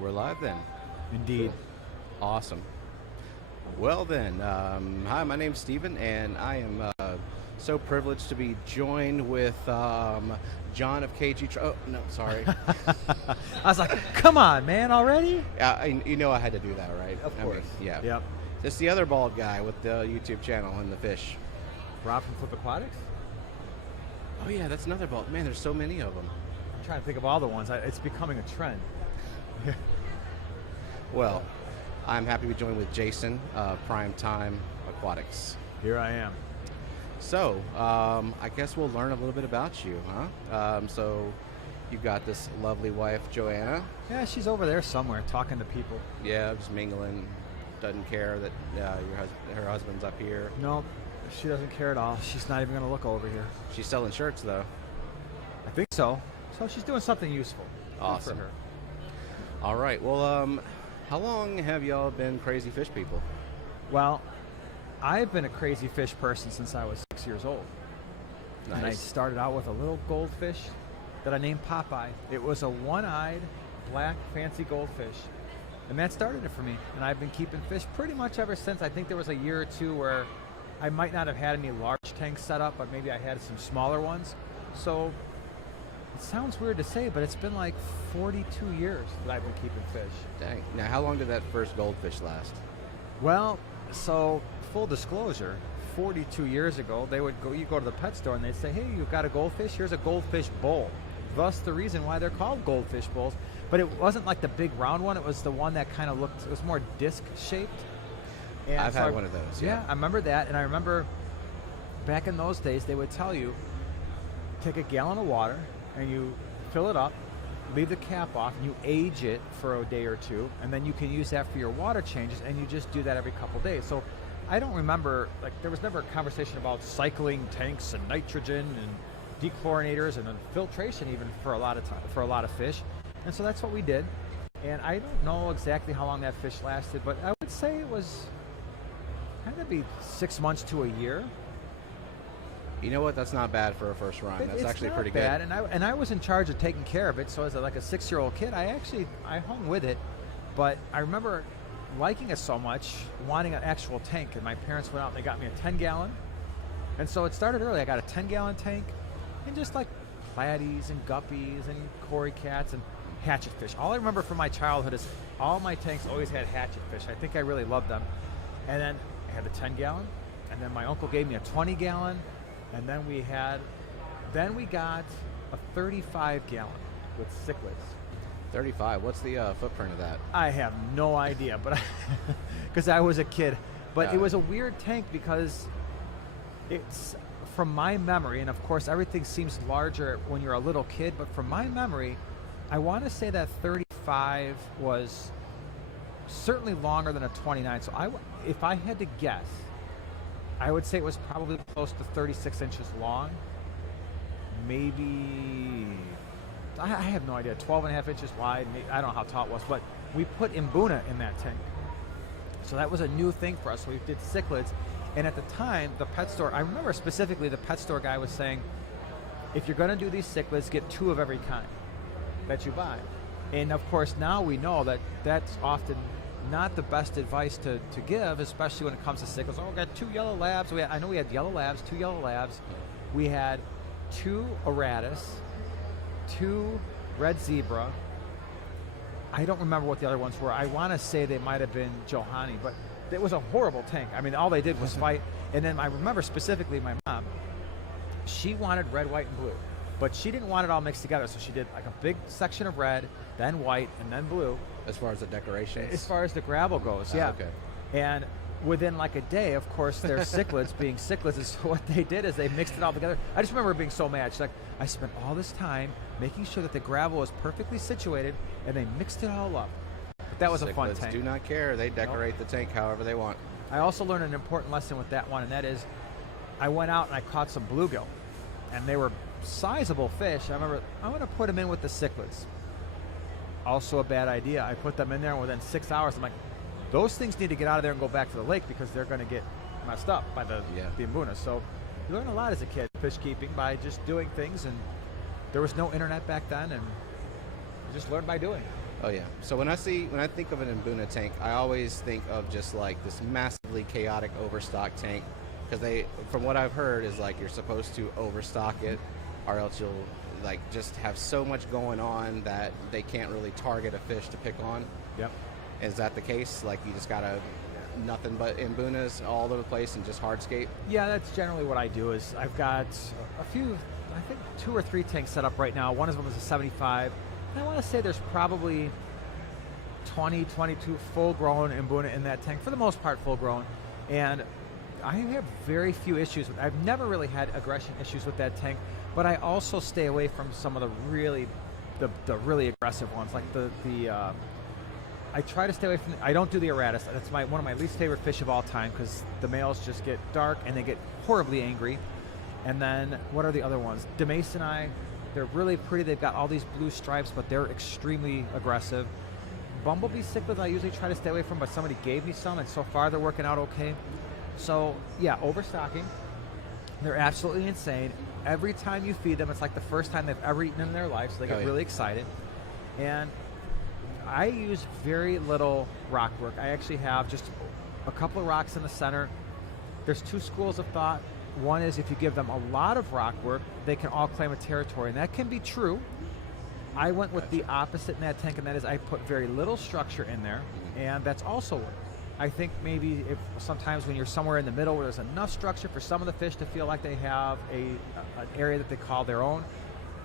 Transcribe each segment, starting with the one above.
We're live then. Indeed. Cool. Awesome. Well then, hi, my name's Steven, and I am so privileged to be joined with John of KG. Oh, no, sorry. I was like, come on, man, already? You know I had to do that, right? Of course. Yeah. Yep. Just the other bald guy with the YouTube channel and the fish. Rob from Flip Aquatics? Oh yeah, that's another bald. Man, there's so many of them. I'm trying to think of all the ones. It's becoming a trend. Well, I'm happy to be joined with Jason, Prime Time Aquatics. Here I am. So, I guess we'll learn a little bit about you, huh? So, you've got this lovely wife, Joanna. Yeah, she's over there somewhere talking to people. Yeah, just mingling. Doesn't care that her husband's up here. No, she doesn't care at all. She's not even going to look over here. She's selling shirts, though. I think so. So she's doing something useful. Awesome. For her. All right. Well, how long have y'all been crazy fish people? Well, I've been a crazy fish person since I was 6 years old. Nice. And I started out with a little goldfish that I named Popeye. It was a one-eyed, black, fancy goldfish. And that started it for me. And I've been keeping fish pretty much ever since. I think there was a year or two where I might not have had any large tanks set up, but maybe I had some smaller ones. So it sounds weird to say, but it's been like 42 years that I've been keeping fish. Dang. Now, how long did that first goldfish last? Well, so full disclosure, 42 years ago, you go to the pet store and they say, hey, you've got a goldfish, here's a goldfish bowl. Thus the reason why they're called goldfish bowls. But it wasn't like the big round one, it was the one that kind of looked, it was more disc shaped. And I've had one of those, yeah. I remember that, and I remember back in those days, they would tell you, take a gallon of water, and you fill it up, leave the cap off, and you age it for a day or two, and then you can use that for your water changes, and you just do that every couple days. So I don't remember, like, there was never a conversation about cycling tanks and nitrogen and dechlorinators and filtration even for a lot of fish. And so that's what we did. And I don't know exactly how long that fish lasted, but I would say it was kind of be 6 months to a year. You know what? That's not bad for a first run. That's actually pretty bad. good. And I was in charge of taking care of it. So as like a 6-year-old kid, I hung with it. But I remember liking it so much, wanting an actual tank. And my parents went out and they got me a 10-gallon. And so it started early. I got a 10-gallon tank, and just like platies and guppies and cory cats and hatchet fish. All I remember from my childhood is all my tanks always had hatchet fish. I think I really loved them. And then I had the 10-gallon, and then my uncle gave me a 20-gallon. And then we got a 35-gallon with cichlids. 35. What's the footprint of that? I have no idea, but because I was a kid. But it was a weird tank because it's, from my memory, and of course everything seems larger when you're a little kid, but from my memory, I want to say that 35 was certainly longer than a 29. So if I had to guess, I would say it was probably close to 36 inches long. Maybe, I have no idea, 12 and a half inches wide. I don't know how tall it was, but we put Boona in that tank. So that was a new thing for us. So we did cichlids. And at the time, the pet store, I remember specifically the pet store guy was saying, if you're going to do these cichlids, get 2 of every kind that you buy. And of course, now we know that that's often not the best advice to give, especially when it comes to cichlids. Oh, we got 2 yellow labs. I know we had yellow labs, 2 yellow labs. We had 2 Aratus, 2 red zebra. I don't remember what the other ones were. I want to say they might have been Johanni, but it was a horrible tank. I mean, all they did was fight. And then I remember specifically my mom, she wanted red, white, and blue. But she didn't want it all mixed together, so she did like a big section of red, then white, and then blue. As far as the decorations? As far as the gravel goes, yeah. Okay. And within like a day, of course, their cichlids being cichlids, is what they did is they mixed it all together. I just remember being so mad. She's like, I spent all this time making sure that the gravel was perfectly situated, and they mixed it all up. But that was a fun tank. Do not care. They decorate the tank however they want. I also learned an important lesson with that one, and that is I went out and I caught some bluegill, and they were sizable fish. I remember, I'm going to put them in with the cichlids. Also a bad idea. I put them in there, and within 6 hours, I'm like, those things need to get out of there and go back to the lake because they're going to get messed up by the Boona. So you learn a lot as a kid, fish keeping, by just doing things, and there was no internet back then, and you just learned by doing. Oh yeah. So when I think of an Mbuna tank, I always think of just like this massively chaotic overstock tank, because from what I've heard, is like you're supposed to overstock it, or else you'll like just have so much going on that they can't really target a fish to pick on. Yep. Is that the case? Like you just gotta nothing but Mbunas all over the place and just hardscape? Yeah, that's generally what I do. Is I've got a few, I think 2 or 3 tanks set up right now. One of them is a 75. I want to say there's probably 20, 22 full-grown Mbuna in that tank, for the most part full-grown. And I have very few issues with. I've never really had aggression issues with that tank, but I also stay away from some of the really aggressive ones, like I try to stay away from. I don't do the Aratus. That's one of my least favorite fish of all time, because the males just get dark and they get horribly angry. And then what are the other ones? Demasoni. They're really pretty. They've got all these blue stripes, but they're extremely aggressive. Bumblebee cichlids I usually try to stay away from, but somebody gave me some, and so far they're working out okay. So yeah, overstocking. They're absolutely insane. Every time you feed them, it's like the first time they've ever eaten in their life, so they get really excited. And I use very little rock work. I actually have just a couple of rocks in the center. There's 2 schools of thought. One is if you give them a lot of rock work, they can all claim a territory, and that can be true. I went with the opposite in that tank, and that is I put very little structure in there, and that's also worked. I think maybe if sometimes when you're somewhere in the middle where there's enough structure for some of the fish to feel like they have an area that they call their own,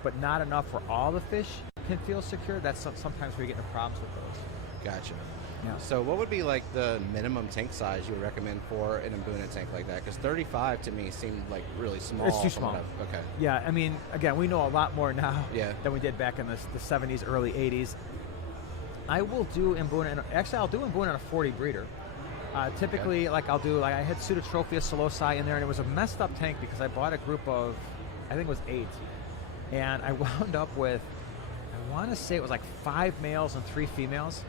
but not enough where all the fish can feel secure, that's sometimes where you get into problems with those. Gotcha. Yeah. So what would be like the minimum tank size you would recommend for an Mbuna tank like that? Because 35 to me seemed like really small. It's too small. Okay. Yeah, I mean, again, we know a lot more now than we did back in the 70s, early 80s. I will do Mbuna, and actually I'll do Mbuna in a 40 breeder. Typically, I had Pseudotrophia solosi in there, and it was a messed up tank because I bought a group of, I think it was 8, and I wound up with, I want to say it was like 5 males and 3 females.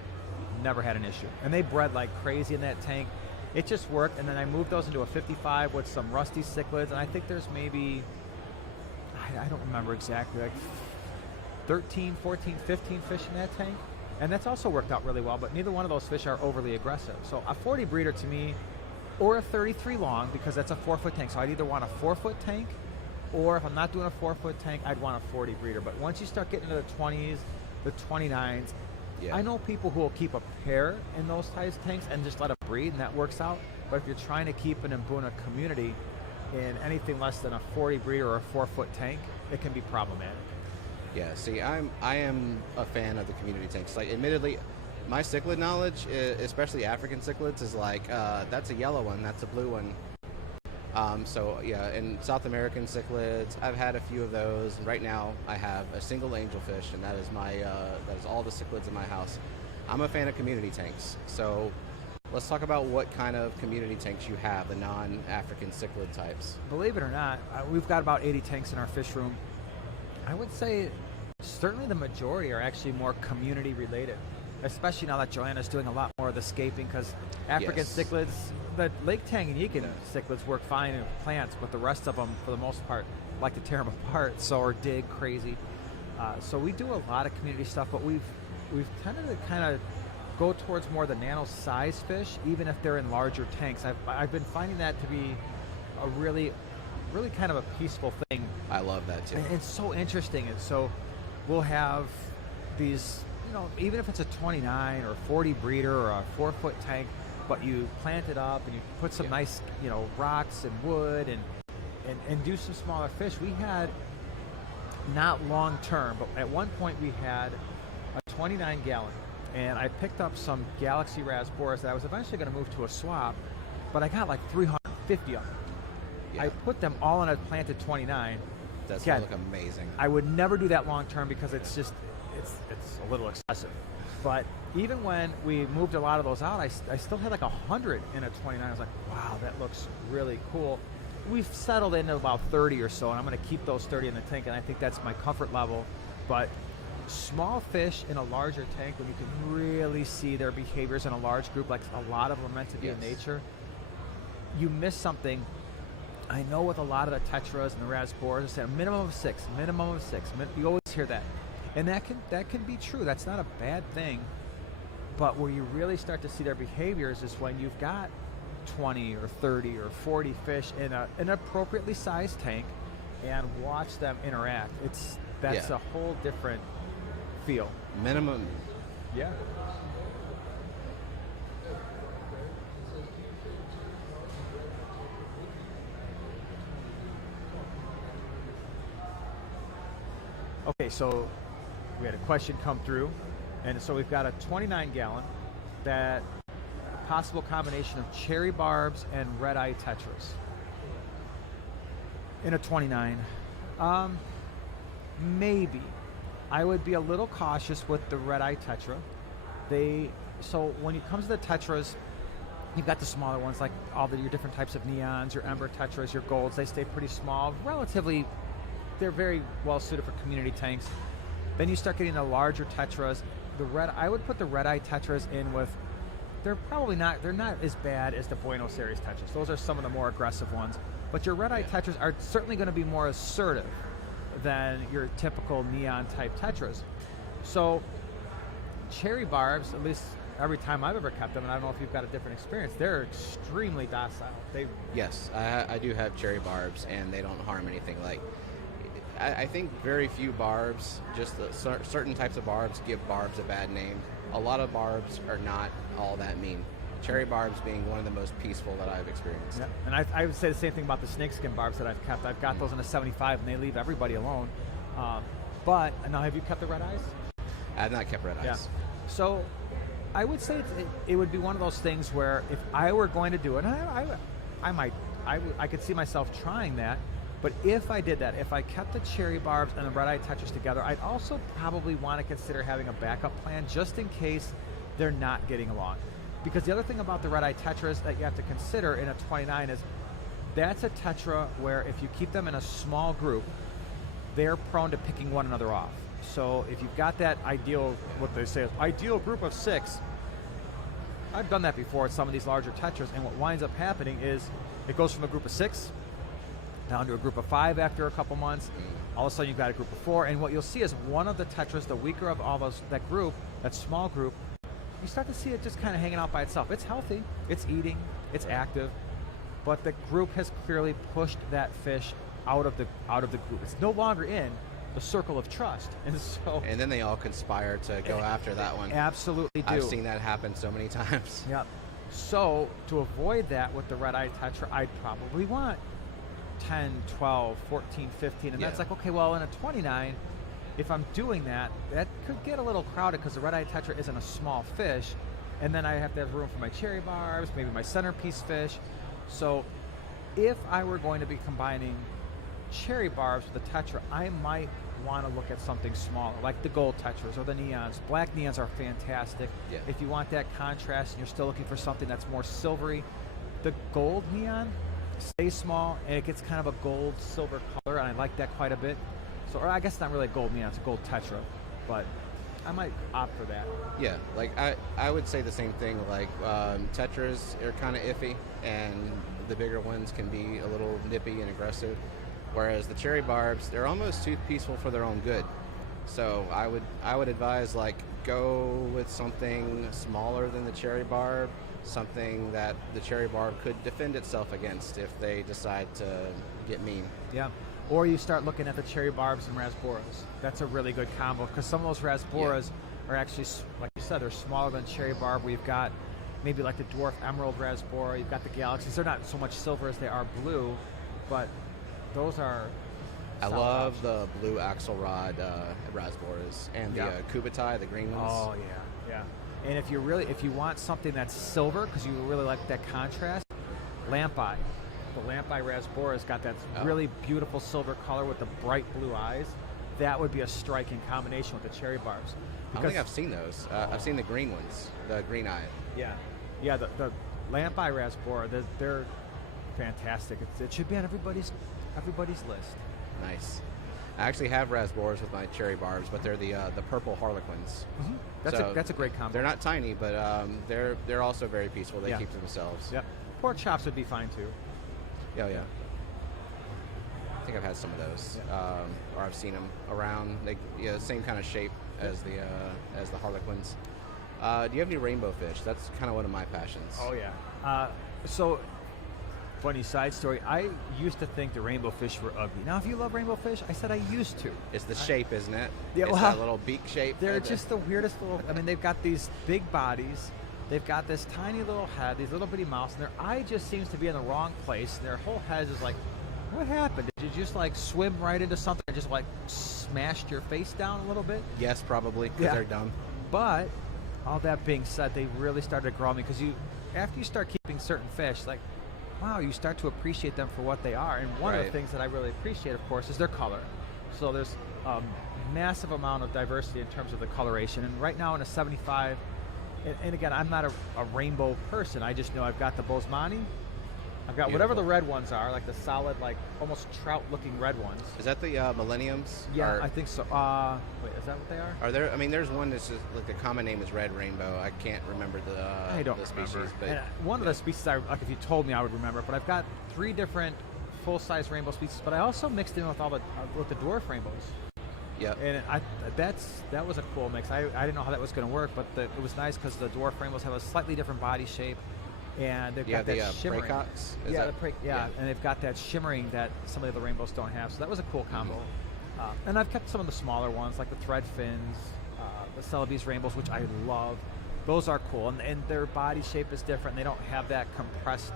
Never had an issue, and they bred like crazy in that tank. It just worked, and then I moved those into a 55 with some rusty cichlids, and I think there's maybe, I don't remember exactly, like 13, 14, 15 fish in that tank. And that's also worked out really well, but neither one of those fish are overly aggressive. So a 40 breeder to me, or a 33 long, because that's a 4-foot tank. So I'd either want a 4-foot tank, or if I'm not doing a 4-foot tank, I'd want a 40 breeder. But once you start getting into the 20s, the 29s, I know people who will keep a pair in those size tanks and just let them breed, and that works out. But if you're trying to keep an Mbuna community in anything less than a 40 breeder or a 4-foot tank, it can be problematic. Yeah, see, I am a fan of the community tanks. Like, admittedly, my cichlid knowledge, especially African cichlids, is like, that's a yellow one, that's a blue one. So, yeah, and South American cichlids, I've had a few of those. Right now, I have a single angelfish, and that is that is all the cichlids in my house. I'm a fan of community tanks. So, let's talk about what kind of community tanks you have, the non-African cichlid types. Believe it or not, we've got about 80 tanks in our fish room. I would say certainly the majority are actually more community related, especially now that Joanna's doing a lot more of the scaping, because African cichlids, the Lake Tanganyika cichlids work fine in plants, but the rest of them, for the most part, like to tear them apart, or dig crazy. So we do a lot of community stuff, but we've tended to kind of go towards more the nano size fish, even if they're in larger tanks. I've been finding that to be a really kind of a peaceful thing. I love that too. And it's so interesting. And so we'll have these, even if it's a 29 or 40 breeder or a 4-foot tank, but you plant it up and you put some nice, rocks and wood and do some smaller fish. We had, not long term, but at one point we had a 29 gallon, and I picked up some Galaxy Raspberries that I was eventually going to move to a swap, but I got like 350 of them. I put them all in a planted 29. That's going to look amazing. I would never do that long term because it's just, it's a little excessive. But even when we moved a lot of those out, I still had like 100 in a 29. I was like, wow, that looks really cool. We've settled into about 30 or so, and I'm going to keep those 30 in the tank, and I think that's my comfort level. But small fish in a larger tank, when you can really see their behaviors in a large group, like a lot of them are meant to be in nature, you miss something. I know with a lot of the Tetras and the Raspberries, they say a minimum of 6, minimum of 6. You always hear that. And that can be true. That's not a bad thing. But where you really start to see their behaviors is when you've got 20 or 30 or 40 fish in an appropriately sized tank, and watch them interact. That's a whole different feel. Minimum. Yeah. Okay, so we had a question come through, and so we've got a 29-gallon that possible combination of cherry barbs and red-eye tetras in a 29. Maybe. I would be a little cautious with the red-eye tetra. So when it comes to the tetras, you've got the smaller ones, like your different types of neons, your ember tetras, your golds. They stay pretty small, relatively. They're very well suited for community tanks. Then you start getting the larger tetras. I would put the red-eye tetras in with. They're not as bad as the Buenos Aires tetras. Those are some of the more aggressive ones. But your red-eye tetras are certainly going to be more assertive than your typical neon type tetras. So cherry barbs, at least every time I've ever kept them, and I don't know if you've got a different experience, they're extremely docile. Yes, I do have cherry barbs, and they don't harm anything. Like, I think very few barbs, just certain types of barbs, give barbs a bad name. A lot of barbs are not all that mean. Cherry barbs being one of the most peaceful that I've experienced. Yep. And I would say the same thing about the snakeskin barbs that I've kept. I've got those in a 75, and they leave everybody alone. But now, have you kept the red eyes? I have not kept red eyes. Yeah. So I would say it would be one of those things where if I were going to do it, and I could see myself trying that. But if I did that, if I kept the cherry barbs and the red-eye tetras together, I'd also probably want to consider having a backup plan just in case they're not getting along. Because the other thing about the red-eye tetras that you have to consider in a 29 is that's a tetra where if you keep them in a small group, they're prone to picking one another off. So if you've got that ideal, what they say is ideal group of 6, I've done that before at some of these larger tetras, and what winds up happening is it goes from a group of 6 down to a group of 5 after a couple months. All of a sudden you've got a group of 4, and what you'll see is one of the tetras, the weaker of all those, that group, that small group, you start to see it just kind of hanging out by itself. It's healthy, it's eating, it's active, but the group has clearly pushed that fish out of the group. It's no longer in the circle of trust, and then they all conspire to go after that one. Absolutely do. I've seen that happen so many times. Yep. So to avoid that with the red-eye tetra, I'd probably want 10, 12, 14, 15, and that's like, okay, well, in a 29, if I'm doing that, that could get a little crowded because the red-eye tetra isn't a small fish, and then I have to have room for my cherry barbs, maybe my centerpiece fish. So if I were going to be combining cherry barbs with the tetra, I might want to look at something smaller, like the gold tetras or the neons. Black neons are fantastic. Yeah. If you want that contrast and you're still looking for something that's more silvery, the gold neon stays small and it gets kind of a gold silver color, and I like that quite a bit. So, or I guess it's not really a gold neon, it's a gold tetra, but I might opt for that. Yeah, like I would say the same thing. Like tetras are kind of iffy, and the bigger ones can be a little nippy and aggressive. Whereas the cherry barbs, they're almost too peaceful for their own good. So I would advise, like, go with something smaller than the cherry barb, something that the cherry barb could defend itself against if they decide to get mean. Yeah. Or you start looking at the cherry barbs and rasboras. That's a really good combo because some of those rasboras are actually, like you said, they're smaller than cherry barb. We've got maybe like the dwarf emerald rasbora. You've got the galaxies. They're not so much silver as they are blue, but those are. I love the blue axelrod rasboras and the kubatai, the green ones. Oh yeah. And if you want something that's silver because you really like that contrast, lamp eye. The lamp eye rasbora's got that really beautiful silver color with the bright blue eyes. That would be a striking combination with the cherry barbs. I don't think I've seen those. I've seen the green ones, the green eye. Yeah. The lamp eye rasbora, they're fantastic. It should be on everybody's list. Nice. I actually have rasboras with my cherry barbs, but they're the purple harlequins. Mm-hmm. That's a great combo. They're not tiny, but they're also very peaceful. They keep to themselves. Yep. Pork chops would be fine too. Yeah. think I've had some of those, or I've seen them around. They, same kind of shape as the harlequins. Do you have any rainbow fish? That's kind of one of my passions. Oh yeah. So, funny side story. I used to think the rainbow fish were ugly. Now, if you love rainbow fish, I said I used to. It's the shape, isn't it? Yeah, it's that little beak shape. They're just the weirdest little. I mean, they've got these big bodies. They've got this tiny little head, these little bitty mouths, and their eye just seems to be in the wrong place. And their whole head is like, what happened? Did you just like swim right into something and just like smashed your face down a little bit? Yes, probably, because they're dumb. But all that being said, they really started to grow on me because after you start keeping certain fish, like, wow, you start to appreciate them for what they are. And one of the things that I really appreciate, of course, is their color. So there's a massive amount of diversity in terms of the coloration. And right now in a 75, and again, I'm not a rainbow person. I just know I've got the Bosemani. I've got whatever the red ones are, like the solid, like almost trout-looking red ones. Is that the Millenniums? Yeah, I think so. Wait, is that what they are? Are there? I mean, there's one that's just like the common name is red rainbow. I can't remember the species, but and one of the species, like if you told me, I would remember. But I've got 3 different full-size rainbow species. But I also mixed in with with the dwarf rainbows. Yeah, and that was a cool mix. I didn't know how that was going to work, but it was nice because the dwarf rainbows have a slightly different body shape. And they've got that shimmering. Peacocks? And they've got that shimmering that some of the other rainbows don't have. So that was a cool combo. And I've kept some of the smaller ones, like the thread fins, the Celebes rainbows, which I love. Those are cool, and their body shape is different. They don't have that compressed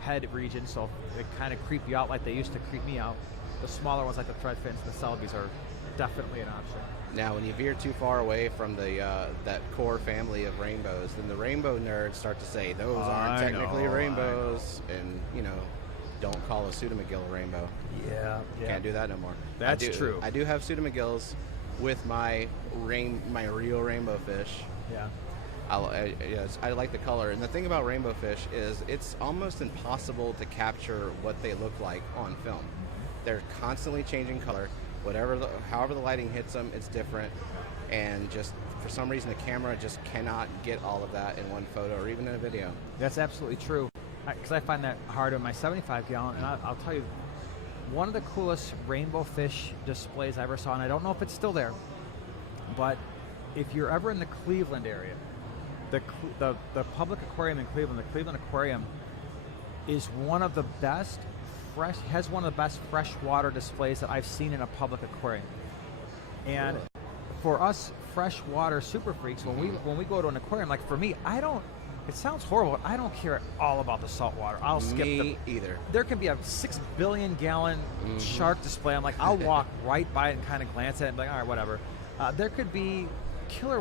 head region, so they kind of creep you out like they used to creep me out. The smaller ones, like the thread fins, the Celebes, are definitely an option. Now, when you veer too far away from that core family of rainbows, then the rainbow nerds start to say those aren't technically rainbows, and don't call a Pseudomcgill a rainbow. Yeah, can't do that no more. That's true. I do have Pseudomcgills with my real rainbow fish. Yeah. I like the color, and the thing about rainbow fish is it's almost impossible to capture what they look like on film. They're constantly changing color. However the lighting hits them, it's different, and just for some reason the camera just cannot get all of that in one photo or even in a video. That's absolutely true, because I find that hard on my 75 gallon, and I'll tell you, one of the coolest rainbow fish displays I ever saw, and I don't know if it's still there, but if you're ever in the Cleveland area, the public aquarium in Cleveland, the Cleveland Aquarium, is one of the best has one of the best freshwater displays that I've seen in a public aquarium. And for us freshwater super freaks, when we go to an aquarium, like for me, it sounds horrible, but I don't care all about the saltwater. I'll skip either. There can be a 6 billion gallon shark display. I'm like, I'll walk right by it and kind of glance at it and be like, all right, whatever. There could be killer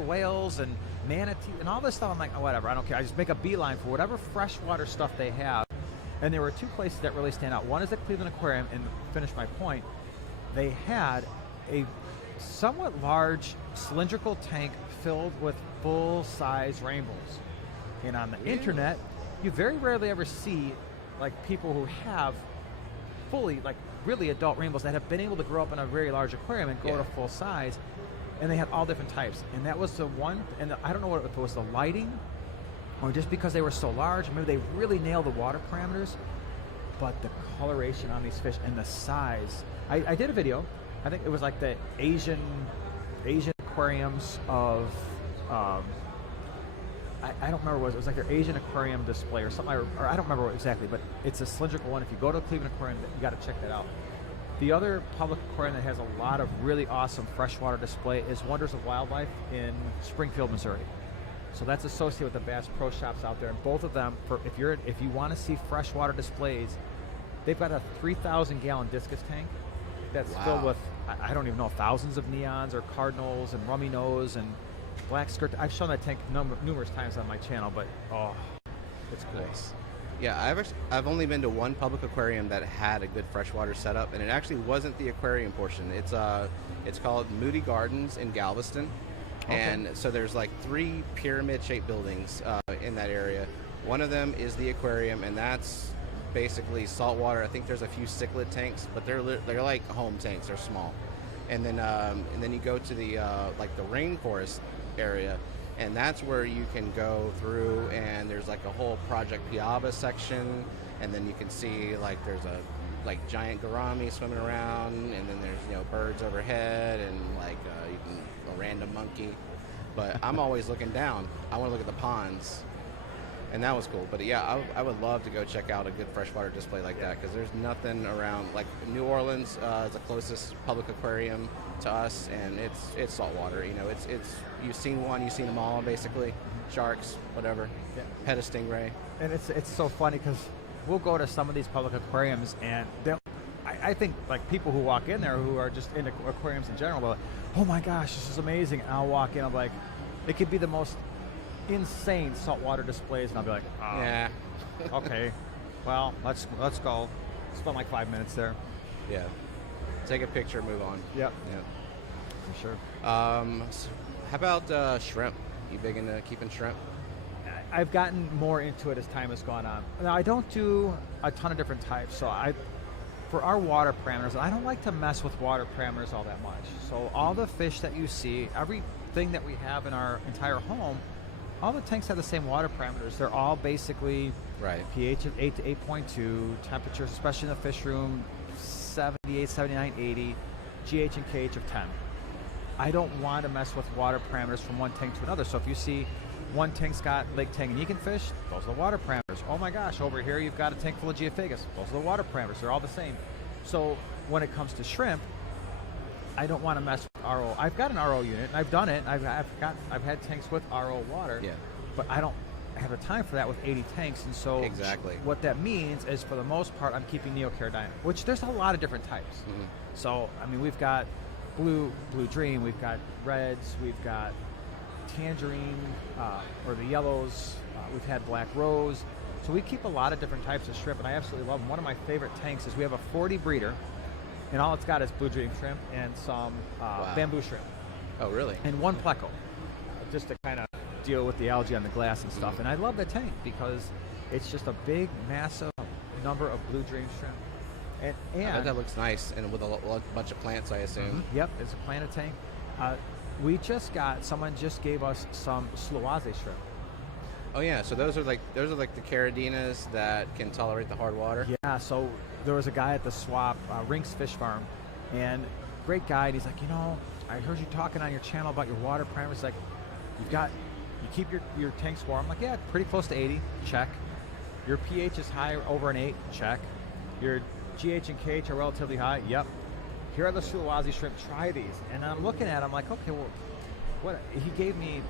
whales and manatee and all this stuff. I'm like, oh, whatever, I don't care. I just make a beeline for whatever freshwater stuff they have. And there were 2 places that really stand out. One is the Cleveland Aquarium, and to finish my point, they had a somewhat large cylindrical tank filled with full-size rainbows. And on the internet, you very rarely ever see like people who have fully, like really adult rainbows that have been able to grow up in a very large aquarium and go to full size. And they had all different types. And that was the one, and I don't know if it was the lighting or just because they were so large, maybe they really nailed the water parameters, but the coloration on these fish and the size. I did a video, I think it was like the Asian aquariums of, I don't remember what it was like their Asian aquarium display or something, or I don't remember what exactly, but it's a cylindrical one. If you go to Cleveland Aquarium, you got to check that out. The other public aquarium that has a lot of really awesome freshwater display is Wonders of Wildlife in Springfield, Missouri. So that's associated with the Bass Pro Shops out there, and both of them, if you want to see freshwater displays, they've got a 3,000 gallon discus tank that's filled with, I don't even know, thousands of neons or cardinals and rummy nose and black skirt. I've shown that tank numerous times on my channel, but it's cool. Nice. Yeah, I've only been to one public aquarium that had a good freshwater setup, and it actually wasn't the aquarium portion. It's called Moody Gardens in Galveston. Okay. And so there's like 3 pyramid-shaped buildings in that area. One of them is the aquarium, and that's basically saltwater. I think there's a few cichlid tanks, but they're like home tanks. They're small. And then you go to the like the rainforest area, and that's where you can go through, and there's like a whole Project Piaba section, and then you can see like there's a like giant gourami swimming around, and then there's birds overhead, and like a random monkey. But I'm always looking down. I want to look at the ponds, and that was cool. But yeah, I would love to go check out a good freshwater display like that, because there's nothing around. Like New Orleans is the closest public aquarium to us, and it's saltwater. It's you've seen one, you've seen them all basically. Sharks, whatever. Yeah. Pet a stingray. And it's so funny because we'll go to some of these public aquariums, and I think like people who walk in there who are just into aquariums in general, they're like, oh my gosh, this is amazing. And I'll walk in, I'm like, it could be the most insane saltwater displays, and I'll be like, oh, Yeah. okay, well, let's go. Spend like 5 minutes there. Yeah. Take a picture, move on. Yep. Yeah. For sure. So how about shrimp? You big into keeping shrimp? I've gotten more into it as time has gone on. Now, I don't do a ton of different types, so for our water parameters, I don't like to mess with water parameters all that much. So all the fish that you see, everything that we have in our entire home, all the tanks have the same water parameters. They're all basically Right. pH of 8 to 8.2, temperatures, especially in the fish room, 78, 79, 80, GH and KH of 10. I don't want to mess with water parameters from one tank to another. So if you see one tank's got Lake Tanganyika fish, those are the water parameters. Oh my gosh, over here you've got a tank full of Geophagus. Those are the water parameters. They're all the same. So when it comes to shrimp, I don't want to mess with RO. I've got an RO unit. I've done it. I've had tanks with RO water. Yeah. But I don't have the time for that with 80 tanks. And so Exactly. what that means is, for the most part, I'm keeping Neocaridina, which there's a lot of different types. Mm-hmm. So I mean, we've got Blue Dream, we've got reds, we've got tangerine, or the yellows, we've had black rose. So we keep a lot of different types of shrimp, and I absolutely love them. One of my favorite tanks is we have a 40 breeder, and all it's got is Blue Dream shrimp and some bamboo shrimp, Oh, really? and one pleco, just to kind of deal with the algae on the glass and stuff. And I love that tank because it's just a big, massive number of Blue Dream shrimp. I bet that looks nice, and with a bunch of plants, I assume. Mm-hmm. Yep, it's a planted tank. Someone just gave us some Sulawesi shrimp. Oh yeah, so those are like the Caridinas that can tolerate the hard water. Yeah, so there was a guy at the swap, Rinks Fish Farm, and great guy, and he's like, I heard you talking on your channel about your water parameters. Like, you keep your tanks warm. I'm like, yeah, pretty close to 80, check. Your pH is high, over an 8, check. Your GH and KH are relatively high, yep. Here are the Sulawesi shrimp, try these. And I'm looking at it, I'm like, okay, well, what? He gave me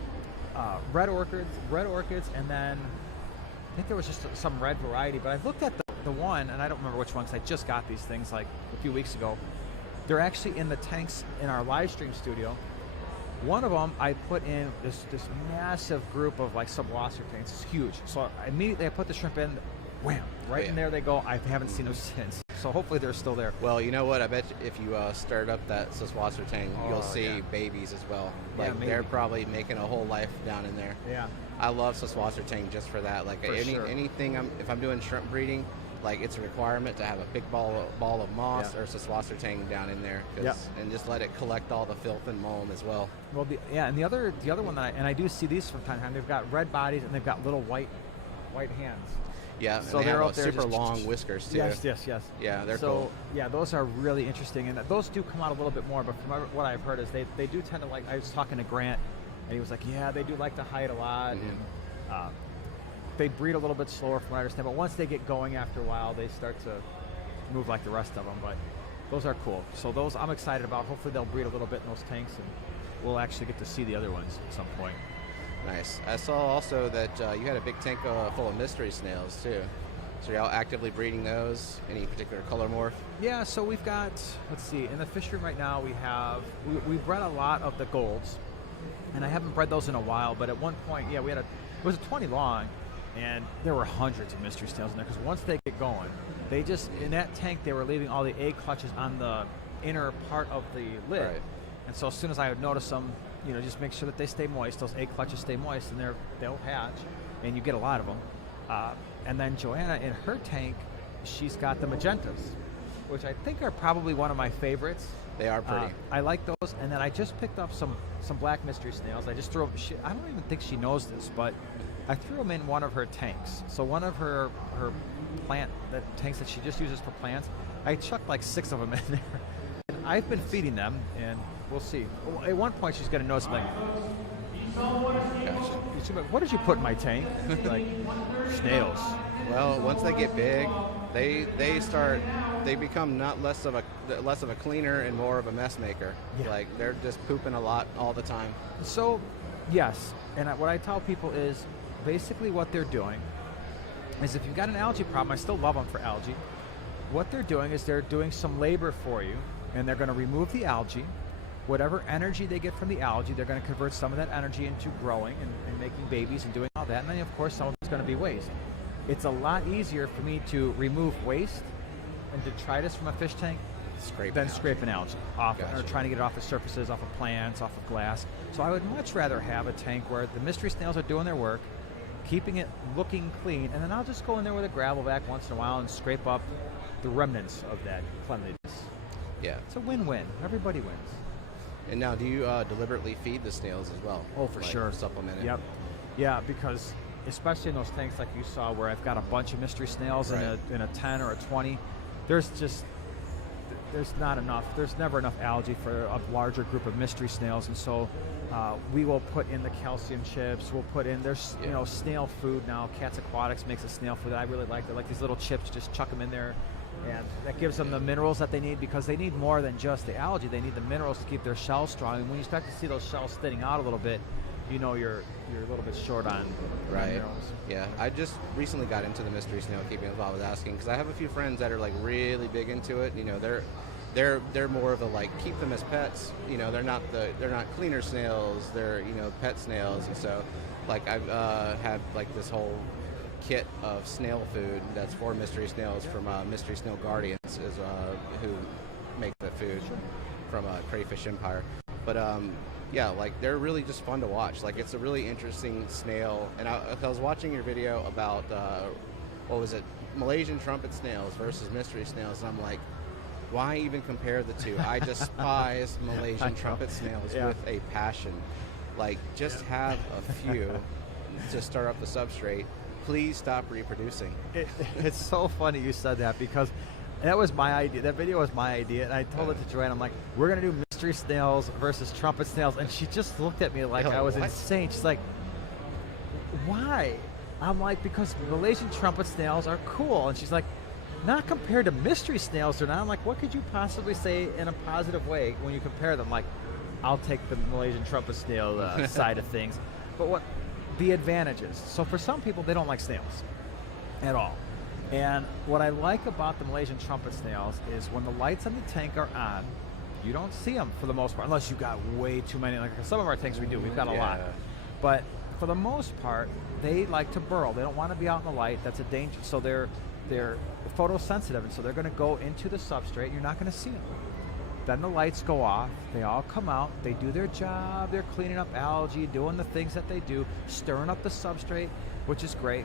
red orchids, and then I think there was just some red variety, but I looked at the one, and I don't remember which one, because I just got these things like a few weeks ago. They're actually in the tanks in our live stream studio. One of them, I put in this massive group of like subwasser tanks. It's huge. So immediately I put the shrimp in, wham, right in there they go. I haven't seen them since. So hopefully they're still there. Well, you know what? I bet if you stirred up that Saswasser tank, you'll see babies as well. Like they're probably making a whole life down in there. Yeah. I love Saswasser tank just for that. Like anything, if I'm doing shrimp breeding, like it's a requirement to have a big ball of moss or Saswasser tank down in there, and just let it collect all the filth and mold as well. Well, and the other one that I do see these from time to time. They've got red bodies and they've got little white hands. Yeah, so and they they're have out there super just long whiskers too. Yes. Yeah, they're so cool. yeah, those are really interesting, and those do come out a little bit more. But from what I've heard is they do tend to like. I was talking to Grant, and he was like, yeah, they do like to hide a lot, and they breed a little bit slower from what I understand. But once they get going, after a while, they start to move like the rest of them. But those are cool. So those I'm excited about. Hopefully they'll breed a little bit in those tanks, and we'll actually get to see the other ones at some point. Nice. I saw also that you had a big tank full of mystery snails too. So you're out actively breeding those? Any particular color morph? Yeah, so we've got, let's see, in the fish room right now we've bred a lot of the golds, and I haven't bred those in a while, but at one point, it was a 20 long, and there were hundreds of mystery snails in there, because once they get going, they just, in that tank, they were leaving all the egg clutches on the inner part of the lid. Right. And so as soon as I would notice them, just make sure that they stay moist, those egg clutches stay moist, and they'll hatch, and you get a lot of them. And then Joanna, in her tank, she's got the magentas, which I think are probably one of my favorites. They are pretty. I like those. And then I just picked up some black mystery snails. I just threw them. I don't even think she knows this, but I threw them in one of her tanks. So one of her tanks that she just uses for plants, I chucked like 6 of them in there. And I've been feeding them, and we'll see. At one point, she's going to notice, like, Gotcha. what did you put in my tank? Like, snails. Well, once they get big, they become not less of a cleaner and more of a mess maker. Yeah. Like they're just pooping a lot all the time. So, yes, and what I tell people is basically what they're doing is if you've got an algae problem, I still love them for algae. What they're doing is they're doing some labor for you, and they're going to remove the algae. Whatever energy they get from the algae, they're going to convert some of that energy into growing and making babies and doing all that. And then, of course, some of it's going to be waste. It's a lot easier for me to remove waste and detritus from a fish tank than scraping algae off or trying to get it off the surfaces, off of plants, off of glass. So I would much rather have a tank where the mystery snails are doing their work, keeping it looking clean, and then I'll just go in there with a gravel vac once in a while and scrape up the remnants of that cleanliness. Yeah. It's a win-win. Everybody wins. And now, do you deliberately feed the snails as well? Oh, for sure. Supplement it. Yep. Yeah, because especially in those tanks like you saw where I've got a bunch of mystery snails in a 10 or a 20, there's not enough. There's never enough algae for a larger group of mystery snails, and so we will put in the calcium chips. We'll put in snail food now. Cat's Aquatics makes a snail food that I really like. They're like these little chips. Just chuck them in there, and that gives them the minerals that they need because they need more than just the algae. They need the minerals to keep their shells strong. And when you start to see those shells thinning out a little bit, you know you're a little bit short on minerals. Yeah, I just recently got into the mystery snail keeping as well. I was asking because I have a few friends that are like really big into it. You know, they're more of a like keep them as pets. You know, they're not cleaner snails. They're pet snails, and so like I've had like this whole kit of snail food that's for mystery snails from Mystery Snail Guardians is who make the food from Crayfish Empire, but yeah, like they're really just fun to watch. Like it's a really interesting snail, and I was watching your video about what was it, Malaysian trumpet snails versus mystery snails, and I'm like, why even compare the two? I despise Malaysian trumpet snails with a passion. Like just have a few to stir up the substrate. Please stop reproducing. It's so funny you said that because that was my idea. That video was my idea, and I told it to Joanne. I'm like, we're going to do mystery snails versus trumpet snails, and she just looked at me like I was insane. She's like, why? I'm like, because Malaysian trumpet snails are cool, and she's like, not compared to mystery snails or not. I'm like, what could you possibly say in a positive way when you compare them? Like, I'll take the Malaysian trumpet snail side of things, but what the advantages? So for some people, they don't like snails at all. And what I like about the Malaysian trumpet snails is when the lights on the tank are on, you don't see them for the most part, unless you've got way too many. Like some of our tanks we do, we've got a lot. But for the most part, they like to burrow. They don't want to be out in the light. That's a danger. So they're photosensitive, and so they're going to go into the substrate. You're not going to see them. Then the lights go off. They all come out. They do their job. They're cleaning up algae, doing the things that they do, stirring up the substrate, which is great.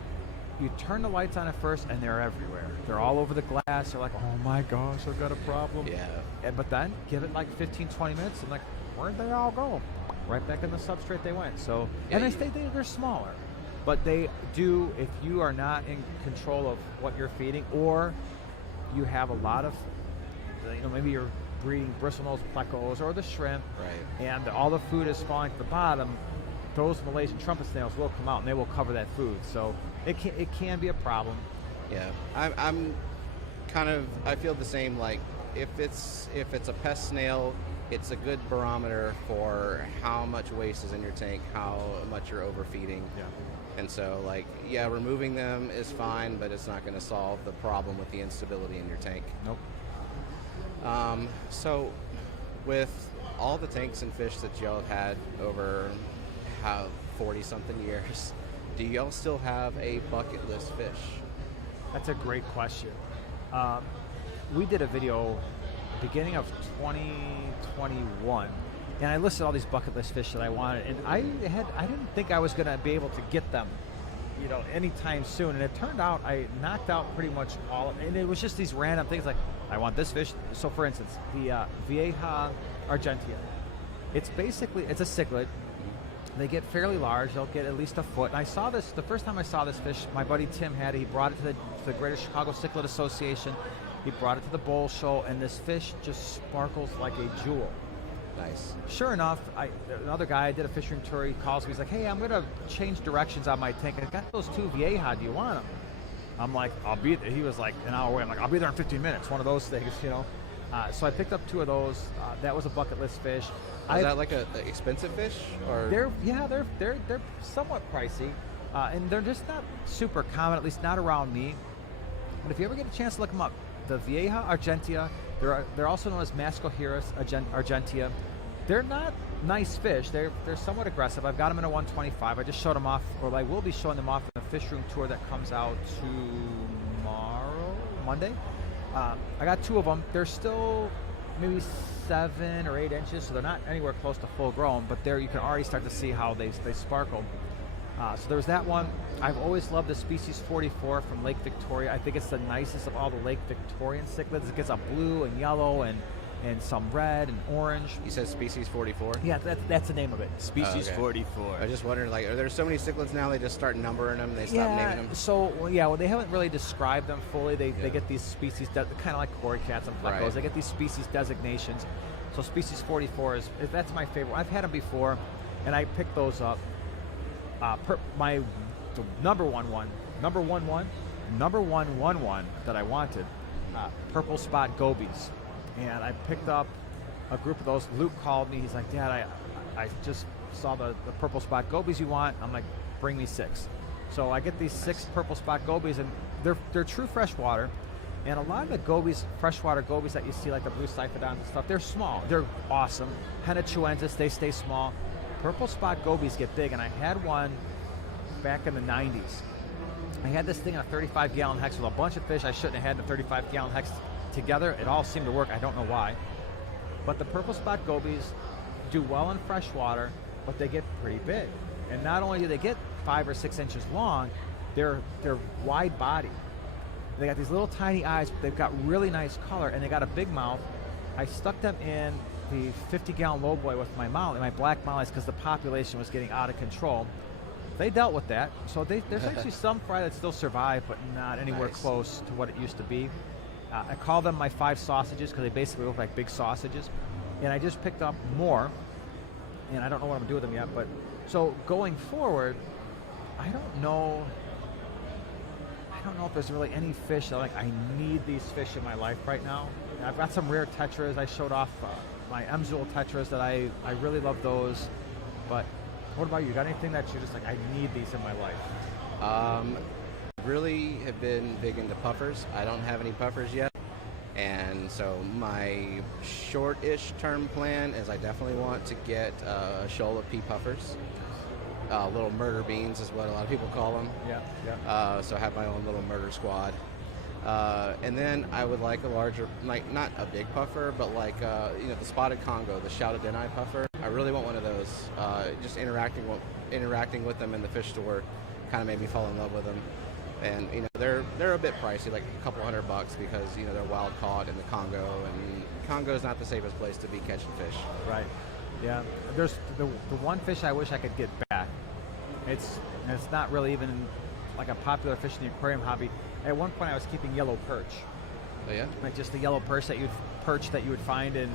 You turn the lights on at first, and they're everywhere. They're all over the glass. They're like, oh my gosh, I've got a problem. Yeah. But then give it like 15, 20 minutes, and like, where'd they all go? Right back in the substrate they went. So, and they're smaller. But they do, if you are not in control of what you're feeding, or you have a lot of, maybe you're breeding bristlenose plecos or the shrimp, and all the food is falling to the bottom, those Malaysian trumpet snails will come out and they will cover that food. So it can be a problem. Yeah, I'm kind of, I feel the same. Like if it's a pest snail, it's a good barometer for how much waste is in your tank, how much you're overfeeding. Yeah. And so, like, yeah, removing them is fine, but it's not going to solve the problem with the instability in your tank. Nope. So, with all the tanks and fish that y'all have had over 40-something years, do y'all still have a bucket list fish? That's a great question. We did a video beginning of 2021, and I listed all these bucket list fish that I wanted, and I didn't think I was going to be able to get them, anytime soon. And it turned out I knocked out pretty much all of it, and it was just these random things like, I want this fish. So for instance, the Vieja Argentea. It's a cichlid. They get fairly large. They'll get at least a foot. And I saw this, the first time I saw this fish, my buddy Tim had it. He brought it to the Greater Chicago Cichlid Association. He brought it to the bowl show, and this fish just sparkles like a jewel. Nice. Sure enough, another guy did a fishing tour. He calls me. He's like, "Hey, I'm gonna change directions on my tank. I got those 2 Vieja. Do you want them?" I'm like, "I'll be there." He was like an hour away. I'm like, "I'll be there in 15 minutes." One of those things, you know. So I picked up 2 of those. That was a bucket list fish. Is that like a expensive fish, or they're somewhat pricey, and they're just not super common. At least not around me. But if you ever get a chance to look them up, the Vieja argentea, they're also known as Mascoheris argentea. They're not nice fish. They're somewhat aggressive. I've got them in a 125. I just showed them off, or I will be showing them off in a fish room tour that comes out tomorrow, Monday. I got 2 of them. They're still maybe 7 or 8 inches, so they're not anywhere close to full grown, but there you can already start to see how they sparkle. So there's that one. I've always loved the species 44 from Lake Victoria. I think it's the nicest of all the Lake Victorian cichlids. It gets a blue and yellow and some red and orange. You said species 44? Yeah, that's the name of it. Species 44. I just wondered, like, are there so many cichlids now they just start numbering them, they stop naming them? So, well, they haven't really described them fully. They get these species, kind of like cory cats and fleckos. Right. They get these species designations. So species 44 that's my favorite. I've had them before, and I picked those up. My number one that I wanted, purple spot gobies. And I picked up a group of those. Luke called me. He's like, "Dad, I just saw the purple spot gobies you want." I'm like, "Bring me 6." So I get these 6 purple spot gobies, and they're true freshwater. And a lot of the gobies, freshwater gobies that you see, like the blue siphodons and stuff, they're small. They're awesome. Henechuensis, they stay small. Purple spot gobies get big, and I had one back in the 90s. I had this thing in a 35-gallon hex with a bunch of fish I shouldn't have had in a 35-gallon hex together. It all seemed to work. I don't know why. But the purple spot gobies do well in freshwater, but they get pretty big. And not only do they get 5 or 6 inches long, they're wide body. They got these little tiny eyes, but they've got really nice color, and they got a big mouth. I stuck them in the 50-gallon lowboy with my black mollies, because the population was getting out of control. They dealt with that. So there's actually some fry that still survive, but not anywhere close to what it used to be. I call them my 5 sausages, because they basically look like big sausages. And I just picked up more, and I don't know what I'm going to do with them yet. But so going forward, I don't know if there's really any fish that I need these fish in my life right now. And I've got some rare Tetras. I showed off my Emzul Tetras that I really love those. But what about you? Got anything that you're just like, I need these in my life? Really have been big into puffers. I don't have any puffers yet. And so my short-ish term plan is I definitely want to get a shoal of pea puffers. Little murder beans is what a lot of people call them. Yeah. So I have my own little murder squad. And then I would like a larger, like not a big puffer, but like the spotted Congo, the shouted deni puffer. I really want one of those. Just interacting with them in the fish store kind of made me fall in love with them. And they're a bit pricey, like a couple $100 because they're wild caught in the Congo, and Congo is not the safest place to be catching fish. Right. Yeah. There's the one fish I wish I could get back. It's not really even like a popular fish in the aquarium hobby. At one point, I was keeping yellow perch. Oh yeah. Like just the yellow perch that you would find in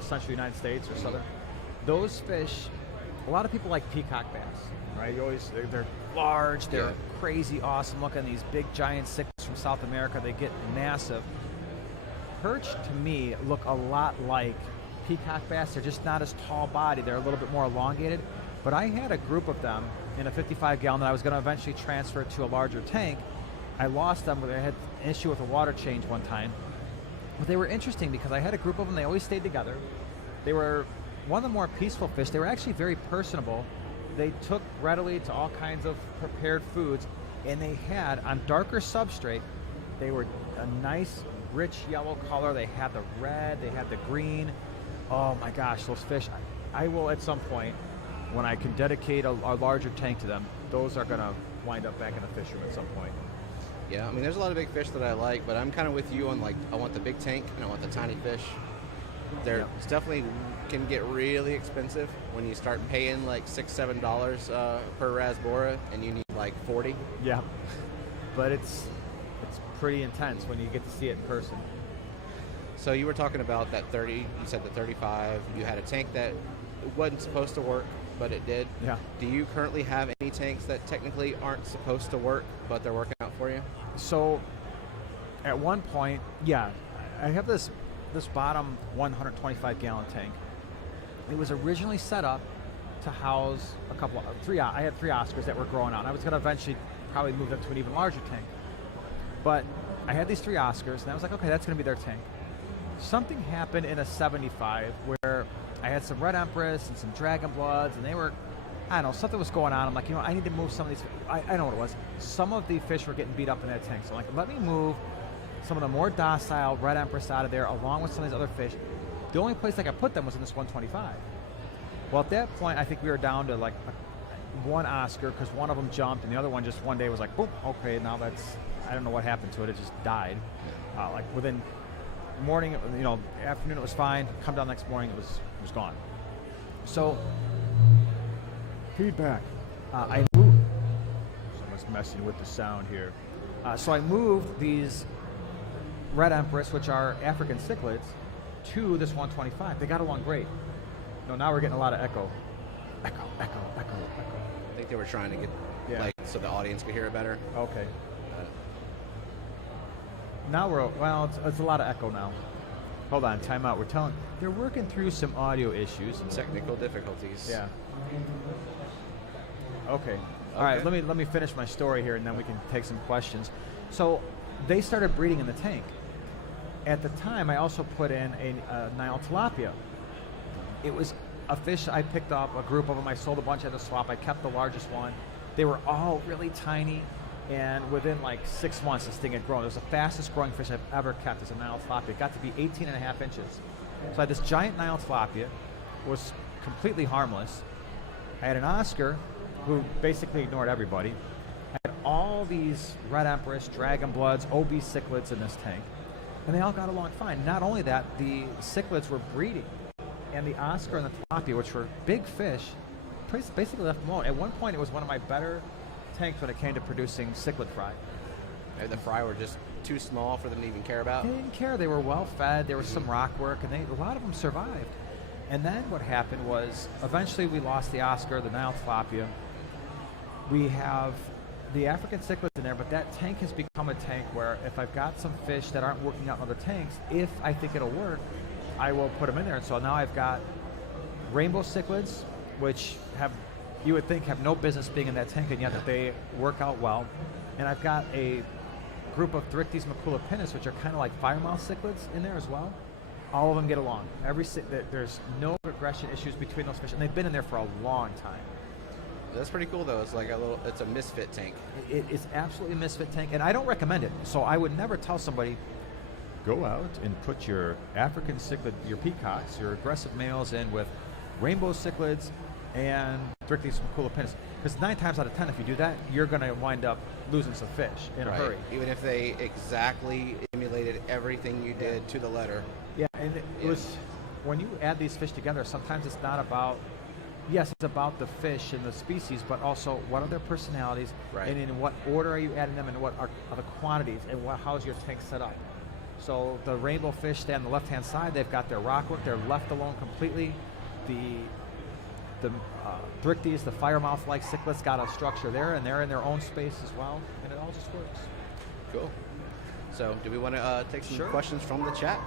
central United States or southern. Those fish, a lot of people like peacock bass, right? They're large, they're crazy awesome looking. These big giant cichlids from South America, they get massive. Perch to me look a lot like peacock bass. They're just not as tall body. They're a little bit more elongated. But I had a group of them in a 55-gallon that I was going to eventually transfer to a larger tank. I lost them. I had an issue with a water change one time. But they were interesting because I had a group of them. They always stayed together. They were one of the more peaceful fish. They were actually very personable. They took readily to all kinds of prepared foods, and they had, on darker substrate, they were a nice, rich yellow color. They had the red, they had the green. Oh my gosh, those fish. I will at some point, when I can dedicate a larger tank to them, those are going to wind up back in the fish room at some point. Yeah, I mean, there's a lot of big fish that I like, but I'm kind of with you on, like, I want the big tank and I want the tiny fish. They're definitely can get really expensive when you start paying like $6-7 per rasbora, and you need like 40. Yeah, but it's pretty intense when you get to see it in person. So you were talking about that 30, you said the 35, you had a tank that wasn't supposed to work, but it did. Yeah. Do you currently have any tanks that technically aren't supposed to work, but they're working out for you? So at one point, yeah, I have this bottom 125 gallon tank. It was originally set up to house I had 3 Oscars that were growing out. And I was going to eventually probably move them to an even larger tank. But I had these 3 Oscars, and I was like, okay, that's going to be their tank. Something happened in a 75 where I had some Red Empress and some Dragon Bloods, and they were, I don't know, something was going on. I'm like, I need to move some of these. I know what it was. Some of the fish were getting beat up in that tank. So I'm like, let me move some of the more docile Red Empress out of there along with some of these other fish. The only place I could put them was in this 125. Well, at that point, I think we were down to like 1 Oscar because one of them jumped and the other one just one day was like, boom, okay, now I don't know what happened to it. It just died. Like within morning, afternoon it was fine. Come down next morning, it was gone. So, feedback. I moved. Someone's messing with the sound here. So I moved these Red Empress, which are African cichlids, to this 125. They got along great. Now we're getting a lot of echo. Echo. I think they were trying to get, so the audience could hear it better. Okay. Now it's a lot of echo now. Hold on, time out. They're working through some audio issues. Technical difficulties. Yeah. Okay. All right, let me finish my story here and then we can take some questions. So they started breeding in the tank. At the time, I also put in a Nile Tilapia. It was a fish I picked up, a group of them. I sold a bunch at the swap. I kept the largest one. They were all really tiny. And within like 6 months, this thing had grown. It was the fastest growing fish I've ever kept as a Nile Tilapia. It got to be 18 and a half inches. So I had this giant Nile Tilapia, was completely harmless. I had an Oscar who basically ignored everybody. I had all these Red Empress, Dragon Bloods, OB cichlids in this tank. And they all got along fine. Not only that, the cichlids were breeding. And the Oscar and the Tilapia, which were big fish, basically left them alone. At one point, it was one of my better tanks when it came to producing cichlid fry. Maybe the fry were just too small for them to even care about? They didn't care. They were well fed. There was some rock work, and a lot of them survived. And then what happened was, eventually we lost the Oscar, the Nile Tilapia. We have the African cichlids in there, but that tank has become a tank where if I've got some fish that aren't working out in other tanks, if I think it'll work, I will put them in there. And so now I've got rainbow cichlids, which you would think have no business being in that tank, and yet that they work out well. And I've got a group of Thrictes maculopinus, which are kind of like firemouth cichlids in there as well. All of them get along. There's no aggression issues between those fish, and they've been in there for a long time. That's pretty cool, though. It's a misfit tank. It is absolutely a misfit tank, and I don't recommend it. So I would never tell somebody, go out and put your African cichlid, your peacocks, your aggressive males in with rainbow cichlids and Thrictes maculopinus. Because 9 times out of 10, if you do that, you're going to wind up losing some fish in a hurry. Even if they exactly emulated everything you did to the letter. Yeah, and it was, when you add these fish together, sometimes it's not about, yes, it's about the fish and the species, but also what are their personalities, and in what order are you adding them, and what are the quantities, and how's your tank set up. So the rainbow fish stay on the left-hand side. They've got their rock work. They're left alone completely. The Thrictes, the firemouth-like cichlids, got a structure there, and they're in their own space as well, and it all just works. Cool. So do we want to take some questions from the chat?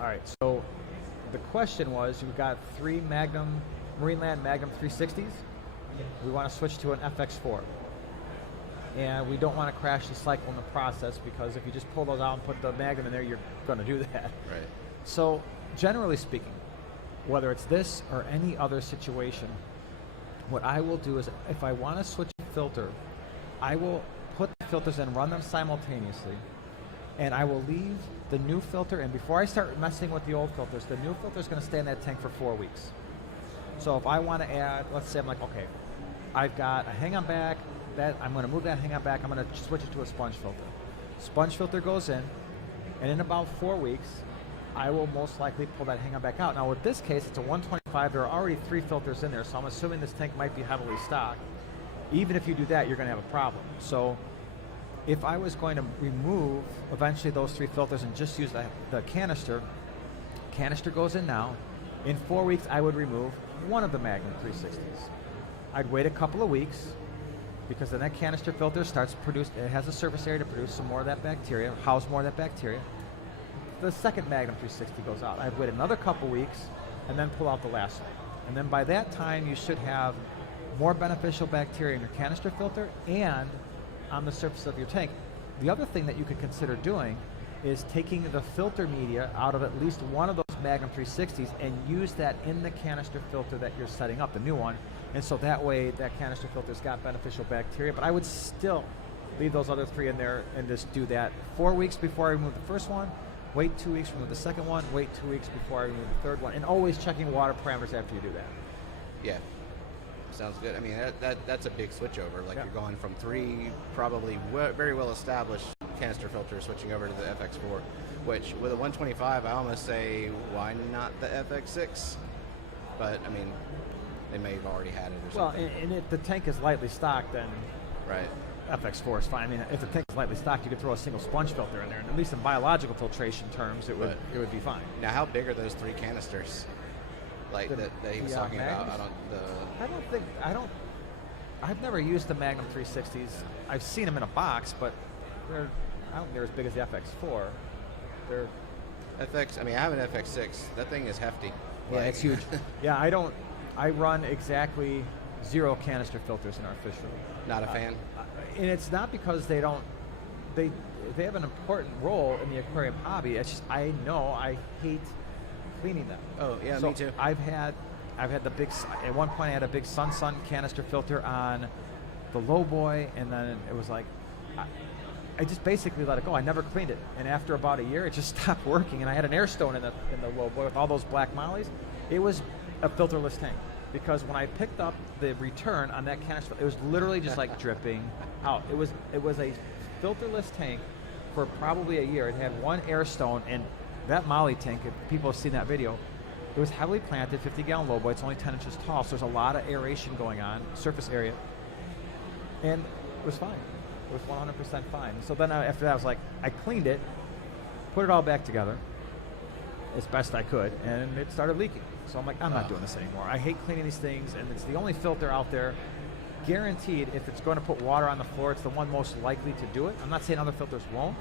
All right, so the question was, we've got 3 Marineland Magnum 360s. We want to switch to an FX4. And we don't want to crash the cycle in the process, because if you just pull those out and put the Magnum in there, you're going to do that. Right. So generally speaking, whether it's this or any other situation, what I will do is, if I want to switch a filter, I will put the filters in, run them simultaneously, and I will leave the new filter in. Before I start messing with the old filters, the new filter is going to stay in that tank for 4 weeks. So if I want to add, let's say I'm like, okay, I've got a hang-on back, I'm going to move that hang-on back, I'm going to switch it to a sponge filter. Sponge filter goes in, and in about 4 weeks, I will most likely pull that hang-on back out. Now with this case, it's a 125. There are already 3 filters in there, so I'm assuming this tank might be heavily stocked. Even if you do that, you're going to have a problem. So if I was going to remove eventually those 3 filters and just use the canister goes in now. In 4 weeks, I would remove one of the Magnum 360s. I'd wait a couple of weeks, because then that canister filter starts to produce, it has a surface area to produce some more of that bacteria, house more of that bacteria. The second Magnum 360 goes out. I'd wait another couple weeks and then pull out the last one. And then by that time, you should have more beneficial bacteria in your canister filter and on the surface of your tank. The other thing that you could consider doing is taking the filter media out of at least one of those Magnum 360s and use that in the canister filter that you're setting up, the new one. And so that way, that canister filter's got beneficial bacteria, but I would still leave those other 3 in there and just do that 4 weeks before I remove the first one, wait 2 weeks, remove the second one, wait 2 weeks before I remove the third one, and always checking water parameters after you do that. Yeah. Sounds good. I mean, that's a big switchover. Like, yeah. You're going from 3 probably very well established canister filters switching over to the FX4, which with a 125, I almost say, why not the FX6? But, I mean, they may have already had it or something. Well, and if the tank is lightly stocked, then right. FX4 is fine. I mean, if the tank is lightly stocked, you could throw a single sponge filter in there, and at least in biological filtration terms, it would be fine. Now, how big are those 3 canisters? Like that he was talking about. I've never used the Magnum 360s. I've seen them in a box, but I don't think they're as big as the FX4. They're FX. I mean, I have an FX6. That thing is hefty. Yeah, it's huge. Yeah, I run exactly 0 canister filters in our fish room. Not a fan. And it's not because they have an important role in the aquarium hobby. It's just I hate cleaning them. Oh yeah, so me too. I've had the big. At one point, I had a big Sun canister filter on the low boy, and then it was like I just basically let it go. I never cleaned it, and after about a year, it just stopped working. And I had an air stone in the low boy with all those black mollies. It was a filterless tank because when I picked up the return on that canister, it was literally just like dripping out. It was a filterless tank for probably a year. It had one air stone, and that molly tank, if people have seen that video, it was heavily planted, 50-gallon low boy. It's only 10 inches tall, so there's a lot of aeration going on, surface area, and it was fine. It was 100% fine. So then after that, I was like, I cleaned it, put it all back together as best I could, and it started leaking. So I'm like, I'm not doing this anymore. I hate cleaning these things, and it's the only filter out there. Guaranteed, if it's going to put water on the floor, it's the one most likely to do it. I'm not saying other filters won't,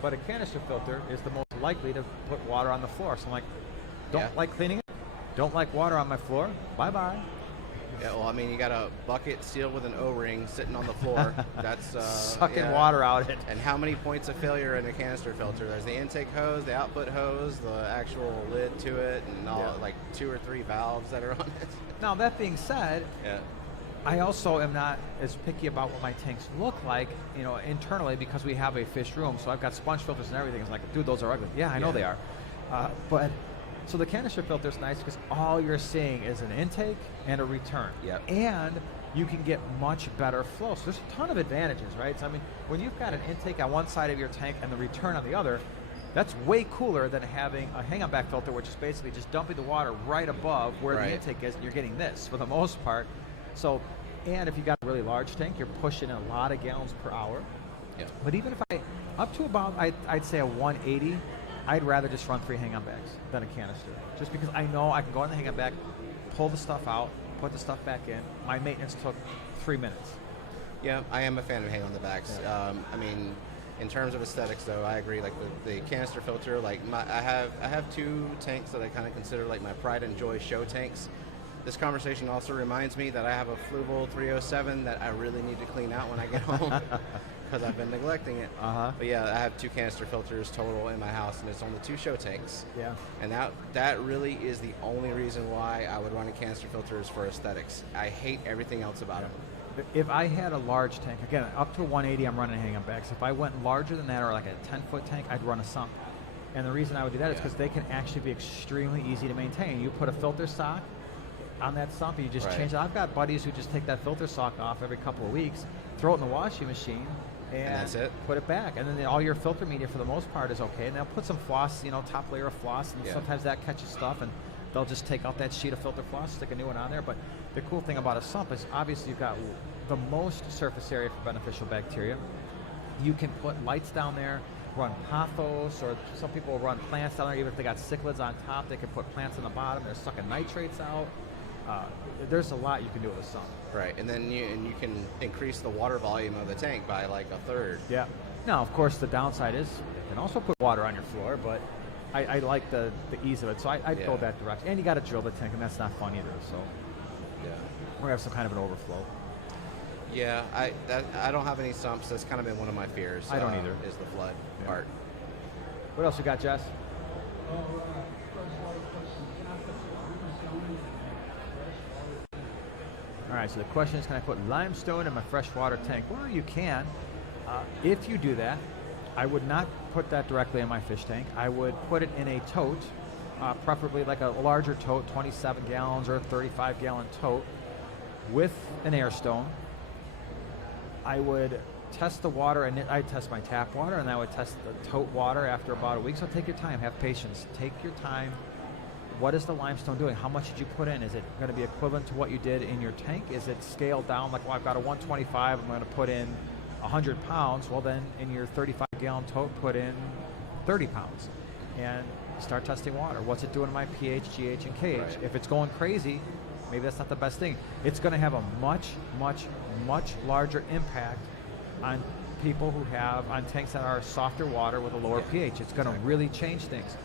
but a canister filter is the most likely to put water on the floor. So I'm like, don't like cleaning it, don't like water on my floor, bye-bye. Yeah, well, I mean, you got a bucket sealed with an O-ring sitting on the floor. That's sucking water out it. And how many points of failure in a canister filter? There's the intake hose, the output hose, the actual lid to it, and all like 2 or 3 valves that are on it. Now that being said, I also am not as picky about what my tanks look like, internally, because we have a fish room. So I've got sponge filters and everything. It's like, dude, those are ugly. Yeah, I know they are. But so the canister filter is nice because all you're seeing is an intake and a return. Yep. And you can get much better flow. So there's a ton of advantages, right? So I mean, when you've got an intake on one side of your tank and the return on the other, that's way cooler than having a hang-on back filter, which is basically just dumping the water right above where the intake is, and you're getting this for the most part. So, and if you got a really large tank, you're pushing a lot of gallons per hour. Yeah. But even if up to about, I'd say a 180, I'd rather just run 3 hang-on backs than a canister. Just because I know I can go on the hang-on back, pull the stuff out, put the stuff back in. My maintenance took 3 minutes. Yeah, I am a fan of hang on the backs. Yeah. I mean, in terms of aesthetics, though, I agree. Like the canister filter, like I have 2 tanks that I kind of consider like my pride and joy show tanks. This conversation also reminds me that I have a Fluval 307 that I really need to clean out when I get home because I've been neglecting it. But yeah, I have 2 canister filters total in my house, and it's only 2 show tanks. Yeah. And that really is the only reason why I would run a canister filter is for aesthetics. I hate everything else about them. If I had a large tank, again, up to 180, I'm running hang-on backs. If I went larger than that, or like a 10-foot tank, I'd run a sump. And the reason I would do that is because they can actually be extremely easy to maintain. You put a filter sock on that sump, and you just change it. I've got buddies who just take that filter sock off every couple of weeks, throw it in the washing machine, and that's it? put it back. And then all your filter media, for the most part, is okay. And they'll put some floss, top layer of floss, and sometimes that catches stuff, and they'll just take out that sheet of filter floss, stick a new one on there. But the cool thing about a sump is obviously you've got the most surface area for beneficial bacteria. You can put lights down there, run pothos, or some people will run plants down there. Even if they got cichlids on top, they can put plants on the bottom. They're sucking nitrates out. There's a lot you can do with a sump. Right, and then you can increase the water volume of the tank by like a third. Yeah. Now, of course, the downside is you can also put water on your floor, but I like the ease of it, so I'd go that direction. And you got to drill the tank, and that's not fun either. So yeah, we're gonna have some kind of an overflow. Yeah, I don't have any sumps. That's kind of been one of my fears. I don't either. Is the flood part. What else you got, Jess? All right, so the question is, can I put limestone in my freshwater tank? Well, you can. If you do that, I would not put that directly in my fish tank. I would put it in a tote, preferably like a larger tote, 27 gallons or a 35-gallon tote with an air stone. I would test the water, and I'd test my tap water, and I would test the tote water after about a week. So take your time, have patience. Take your time. What is the limestone doing? How much did you put in? Is it going to be equivalent to what you did in your tank? Is it scaled down? Like, well, I've got a 125, I'm going to put in 100 pounds. Well, then in your 35-gallon tote, put in 30 pounds. And start testing water. What's it doing to my pH, GH, and KH? Right. If it's going crazy, maybe that's not the best thing. It's going to have a much, much, much larger impact on people who have on tanks that are softer water with a lower pH. It's going to really change things.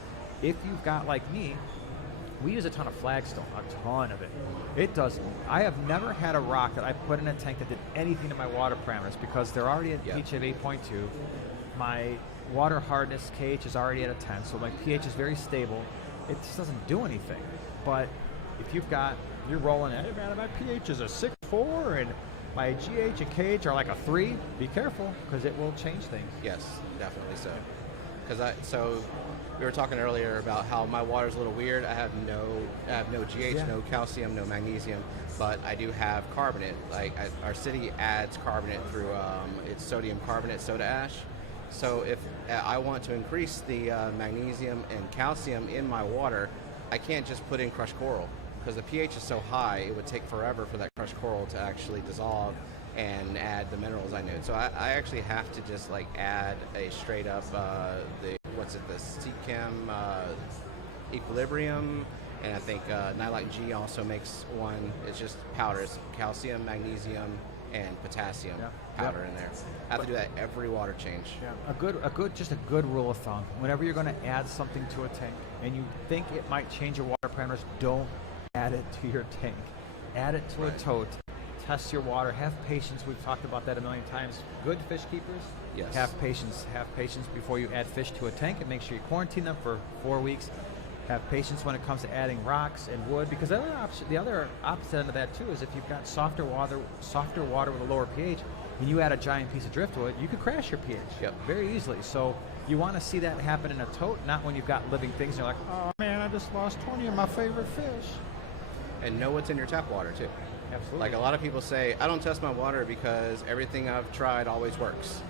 If you've got, like me, we use a ton of flagstone, a ton of it. It does. I have never had a rock that I put in a tank that did anything to my water parameters because they're already at pH of 8.2. My water hardness KH is already at a 10, so my pH is very stable. It just doesn't do anything. But if you're rolling, hey man, my pH is a 6.4 and my GH and KH are like a 3, be careful because it will change things. Yes, definitely so. Because we were talking earlier about how my water's a little weird. I have no GH, no calcium, no magnesium, but I do have carbonate. Like our city adds carbonate through it's sodium carbonate soda ash. So if I want to increase the magnesium and calcium in my water, I can't just put in crushed coral because the pH is so high. It would take forever for that crushed coral to actually dissolve and add the minerals I need. So I actually have to just like add a straight up the Seachem Equilibrium, and I think Nile G also makes one. It's just powders, calcium, magnesium, and potassium powder in there. I have to do that every water change. Yeah. Just a good rule of thumb. Whenever you're going to add something to a tank and you think it might change your water parameters, don't add it to your tank. Add it to a tote. Test your water. Have patience. We've talked about that a million times. Good fish keepers, have patience. Have patience before you add fish to a tank, and make sure you quarantine them for 4 weeks. Have patience when it comes to adding rocks and wood, because the other opposite end of that too is if you've got softer water with a lower pH, and you add a giant piece of driftwood, you could crash your pH very easily. So you want to see that happen in a tote, not when you've got living things and you're like, oh man, I just lost 20 of my favorite fish. And know what's in your tap water too. Absolutely. Like a lot of people say, I don't test my water because everything I've tried always works.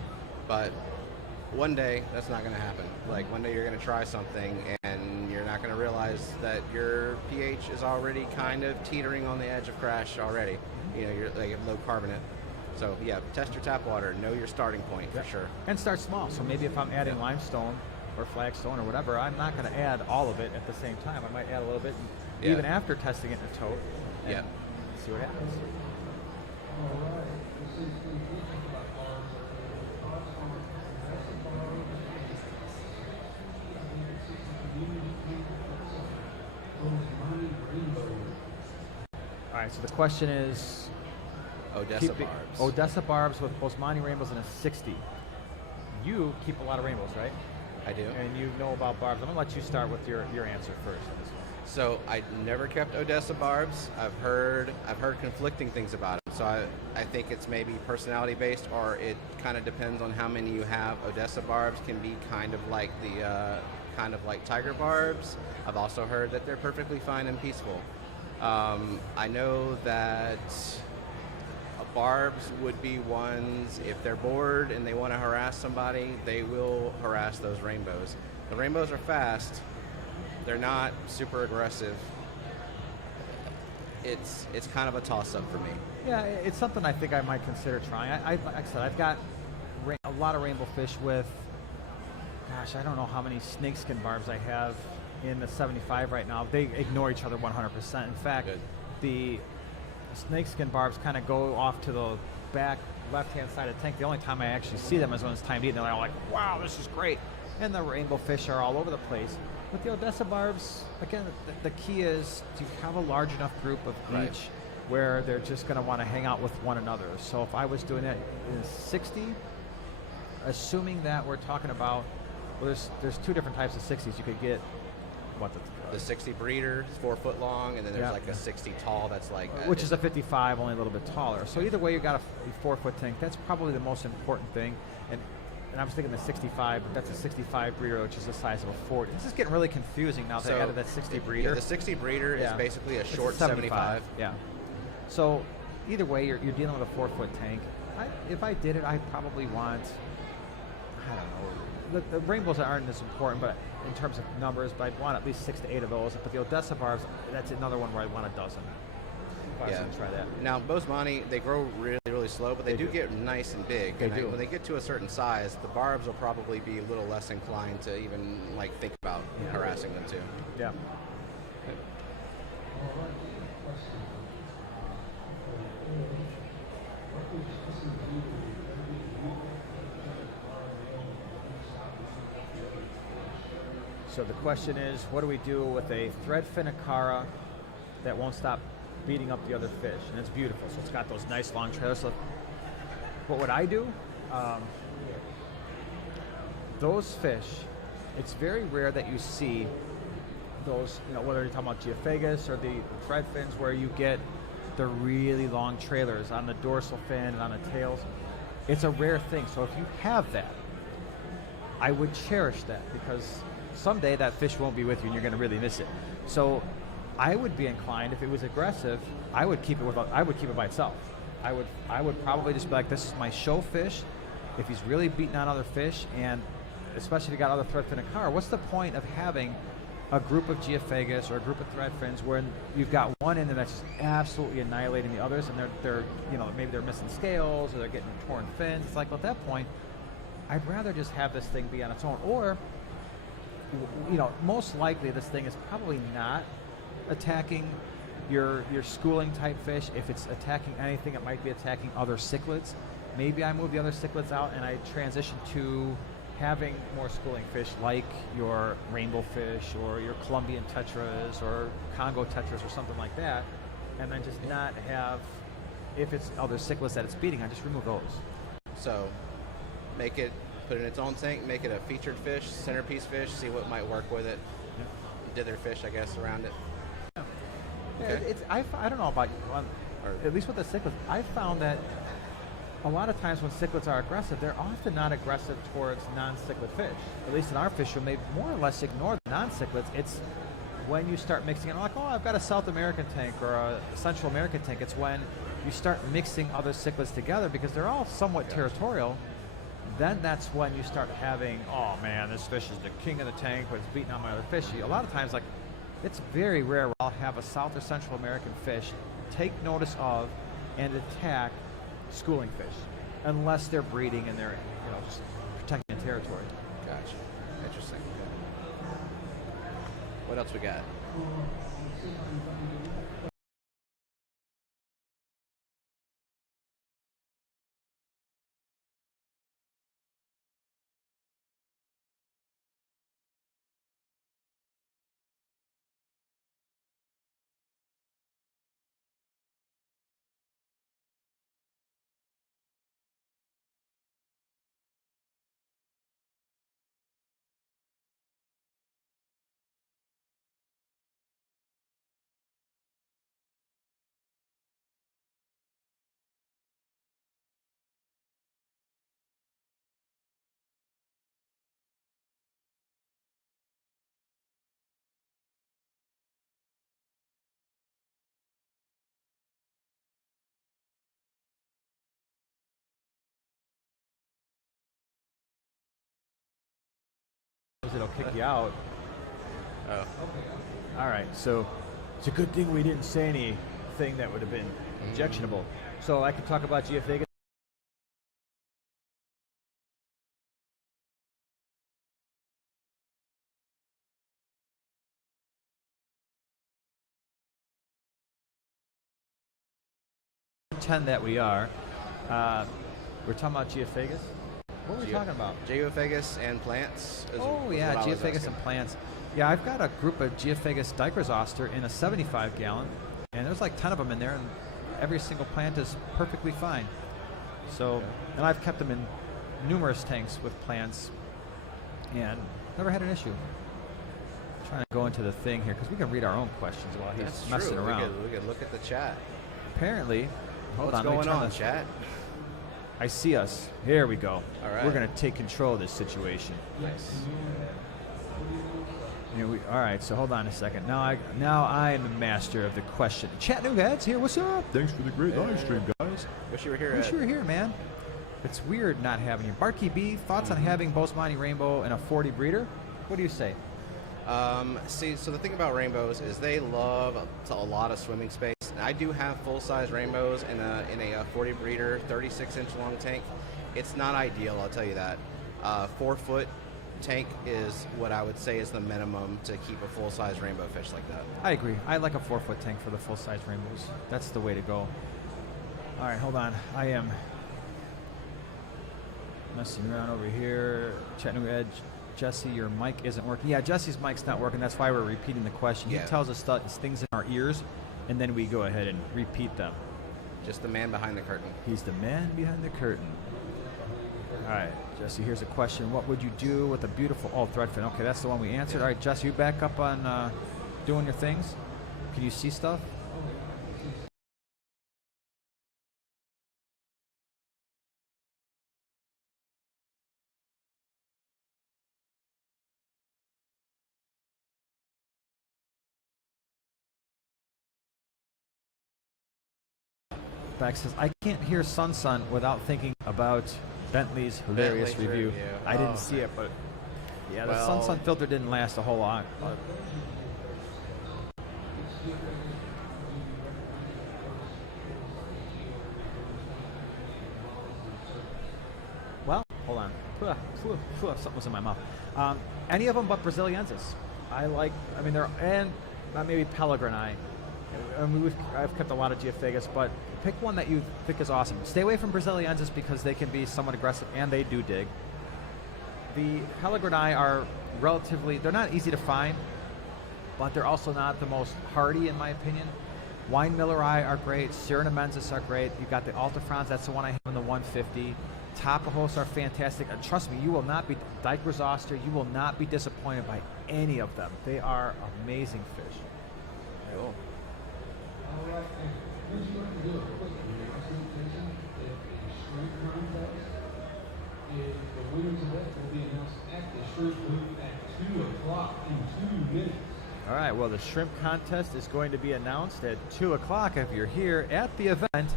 But one day, that's not going to happen. Like one day you're going to try something and you're not going to realize that your pH is already kind of teetering on the edge of crash already. You know, you're like low carbonate. So yeah, test your tap water. Know your starting point for sure. And start small. So maybe if I'm adding limestone or flagstone or whatever, I'm not going to add all of it at the same time. I might add a little bit, even after testing it in a tote. See what happens. All right, so the question is Odessa Barbs with Bosemani rainbows in a 60. You keep a lot of rainbows, right? I do. And you know about barbs. I'm going to let you start with your answer first on this one. So I never kept Odessa Barbs. I've heard conflicting things about it. So I think it's maybe personality based, or it kind of depends on how many you have. Odessa Barbs can be kind of like tiger barbs. I've also heard that they're perfectly fine and peaceful. I know that barbs would be ones, if they're bored and they want to harass somebody, they will harass those rainbows. The rainbows are fast. They're not super aggressive. It's kind of a toss-up for me. Yeah, it's something I think I might consider trying. Like I said, I've got a lot of rainbow fish with, gosh, I don't know how many snakeskin barbs I have in the 75 right now. They ignore each other 100%. In fact, Good. the snakeskin barbs kind of go off to the back left-hand side of the tank. The only time I actually see them is when it's time to eat, and they're all like, wow, this is great. And the rainbow fish are all over the place. With the Odessa Barbs, again, the key is to have a large enough group of Right. each where they're just going to want to hang out with one another. So if I was doing it in 60, assuming that we're talking about, well, there's two different types of 60s. You could get, The 60 breeder is 4 foot long, and then there's Yeah. like a 60 tall that's like... which is a 55, only a little bit taller. So either way, you got a 4-foot tank. That's probably the most important thing. And I was thinking the 65, but that's a 65 breeder, which is the size of a 40. This is getting really confusing now that I added that 60 breeder. Yeah, the 60 breeder is basically a It's short 75. Yeah. So either way, you're dealing with a 4-foot tank. If I did it, I'd probably want, I don't know, the rainbows aren't as important, but in terms of numbers, but I'd want at least 6 to 8 of those. But the Odessa Barbs, that's another one where I'd want a dozen. If I was going to try that. Now, Bosemani, they grow really, really slow, but they do do. get nice and big. They And do. when they get to a certain size, the barbs will probably be a little less inclined to even like think about harassing them too. Yeah. So the question is, what do we do with a threadfin acara that won't stop beating up the other fish? And it's beautiful. So it's got those nice long trails. So what would I do? Those fish, it's very rare that you see those, whether you're talking about geophagus or the threadfins, where you get the really long trailers on the dorsal fin and on the tails. It's a rare thing. So if you have that, I would cherish that, because someday that fish won't be with you and you're going to really miss it. So I would be inclined, if it was aggressive, I would keep it by itself. I would probably just be like, this is my show fish. If he's really beating on other fish, and especially if you got other threadfin acara, what's the point of having a group of geophagus or a group of threadfins when you've got one in there that's just absolutely annihilating the others, and they're maybe they're missing scales or they're getting torn fins? It's like, well, at that point, I'd rather just have this thing be on its own. Or, most likely this thing is probably not attacking your schooling type fish. If it's attacking anything, it might be attacking other cichlids. Maybe I move the other cichlids out and I transition to having more schooling fish, like your rainbow fish or your Colombian tetras or Congo tetras or something like that, and then just not have, if it's other cichlids that it's beating, I just remove those. So put it in its own tank, make it a featured fish, centerpiece fish, see what might work with it. Dither fish, I guess, around it. Yeah, Okay. I don't know about you, or at least with the cichlids, I found that a lot of times when cichlids are aggressive, they're often not aggressive towards non-cichlid fish. At least in our fish room, they more or less ignore the non-cichlids. It's when you start mixing it, like, oh, I've got a South American tank or a Central American tank. It's when you start mixing other cichlids together, because they're all somewhat territorial. Then that's when you start having, oh man, this fish is the king of the tank, but it's beating on my other fish. A lot of times, like, it's very rare where I'll have a South or Central American fish take notice of and attack schooling fish, unless they're breeding and they're, just protecting the territory. Gotcha. Interesting. What else we got? sometimes it'll kick you out. Oh. All right, so it's a good thing we didn't say anything that would have been objectionable. So I could talk about geophagus. Pretend that we are. We're talking about geophagus. What were we talking about? Geophagus and plants. Oh yeah, geophagus and plants. Yeah, I've got a group of geophagus dicrososter in a 75 gallon, and there's like 10 of them in there, and every single plant is perfectly fine. So, and I've kept them in numerous tanks with plants, and never had an issue. I'm trying to go into the thing here because we can read our own questions while he's messing around. We could look at the chat. Apparently, what's going on, chat? I see us. Here we go. All right. We're going to take control of this situation. Nice. All right, so hold on a second. Now I am the master of the question. Chattanooga Ed's here. What's up? Thanks for the great live stream, guys. Wish you were here. Wish you were here, man. It's weird not having you. Barky B, thoughts on having Bosemani Rainbow and a 40 breeder? What do you say? See, so the thing about rainbows is they love a lot of swimming space. And I do have full-size rainbows in a 40 breeder, 36-inch long tank. It's not ideal, I'll tell you that. 4-foot tank is what I would say is the minimum to keep a full-size rainbow fish like that. I agree. I like a 4-foot tank for the full-size rainbows. That's the way to go. All right, hold on. I am messing around over here. Chattanooga Edge. Jesse, your mic isn't working. Yeah, Jesse's mic's not working. That's why we're repeating the question. Yeah. He tells us things in our ears, and then we go ahead and repeat them. Just the man behind the curtain. He's the man behind the curtain. All right, Jesse, here's a question. What would you do with a beautiful, threadfin? Okay, that's the one we answered. All right, Jesse, you back up on doing your things? Can you see stuff? Back says, I can't hear Sun without thinking about Bentley's hilarious review. I didn't see it, but yeah, the Sun filter didn't last a whole lot. Well, hold on. Something was in my mouth. Any of them but Braziliensis. They're, and maybe Pellegrini. I've kept a lot of geophagus, but pick one that you think is awesome. Stay away from Braziliensis because they can be somewhat aggressive and they do dig. The Pellegrini are they're not easy to find, but they're also not the most hardy in my opinion. Wine Milleri are great, Surinamensis are great. You've got the Altafrons, that's the one I have in the 150. Tapajos are fantastic. And trust me, you will not be Dicrososter, you will not be disappointed by any of them. They are amazing fish. Cool. All right, well, the shrimp contest is going to be announced at 2 o'clock if you're here at the event.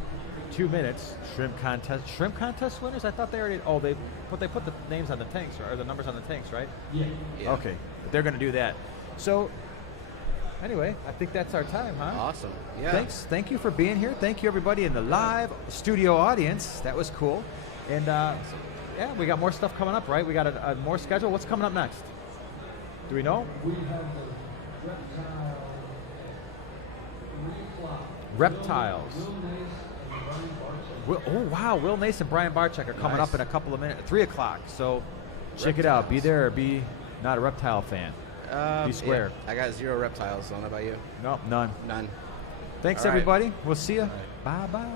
2 minutes. Shrimp contest winners? I thought they already. Oh, they put the names on the tanks, or the numbers on the tanks, right? Yeah. Okay, but they're going to do that. So. Anyway, I think that's our time, huh? Awesome. Yeah. Thank you for being here. Thank you, everybody in the live studio audience. That was cool. And yeah, we got more stuff coming up, right? We got a more schedule. What's coming up next? Do we know? We have the reptiles. Oh wow, Will Nace and Brian Barczyk are coming up in a couple of minutes. 3 o'clock. So check it out. Be there or be not a reptile fan. Be square. Yeah, I got 0 reptiles. I don't know about you. Nope, none. None. Thanks, All right. everybody. We'll see you. Bye-bye.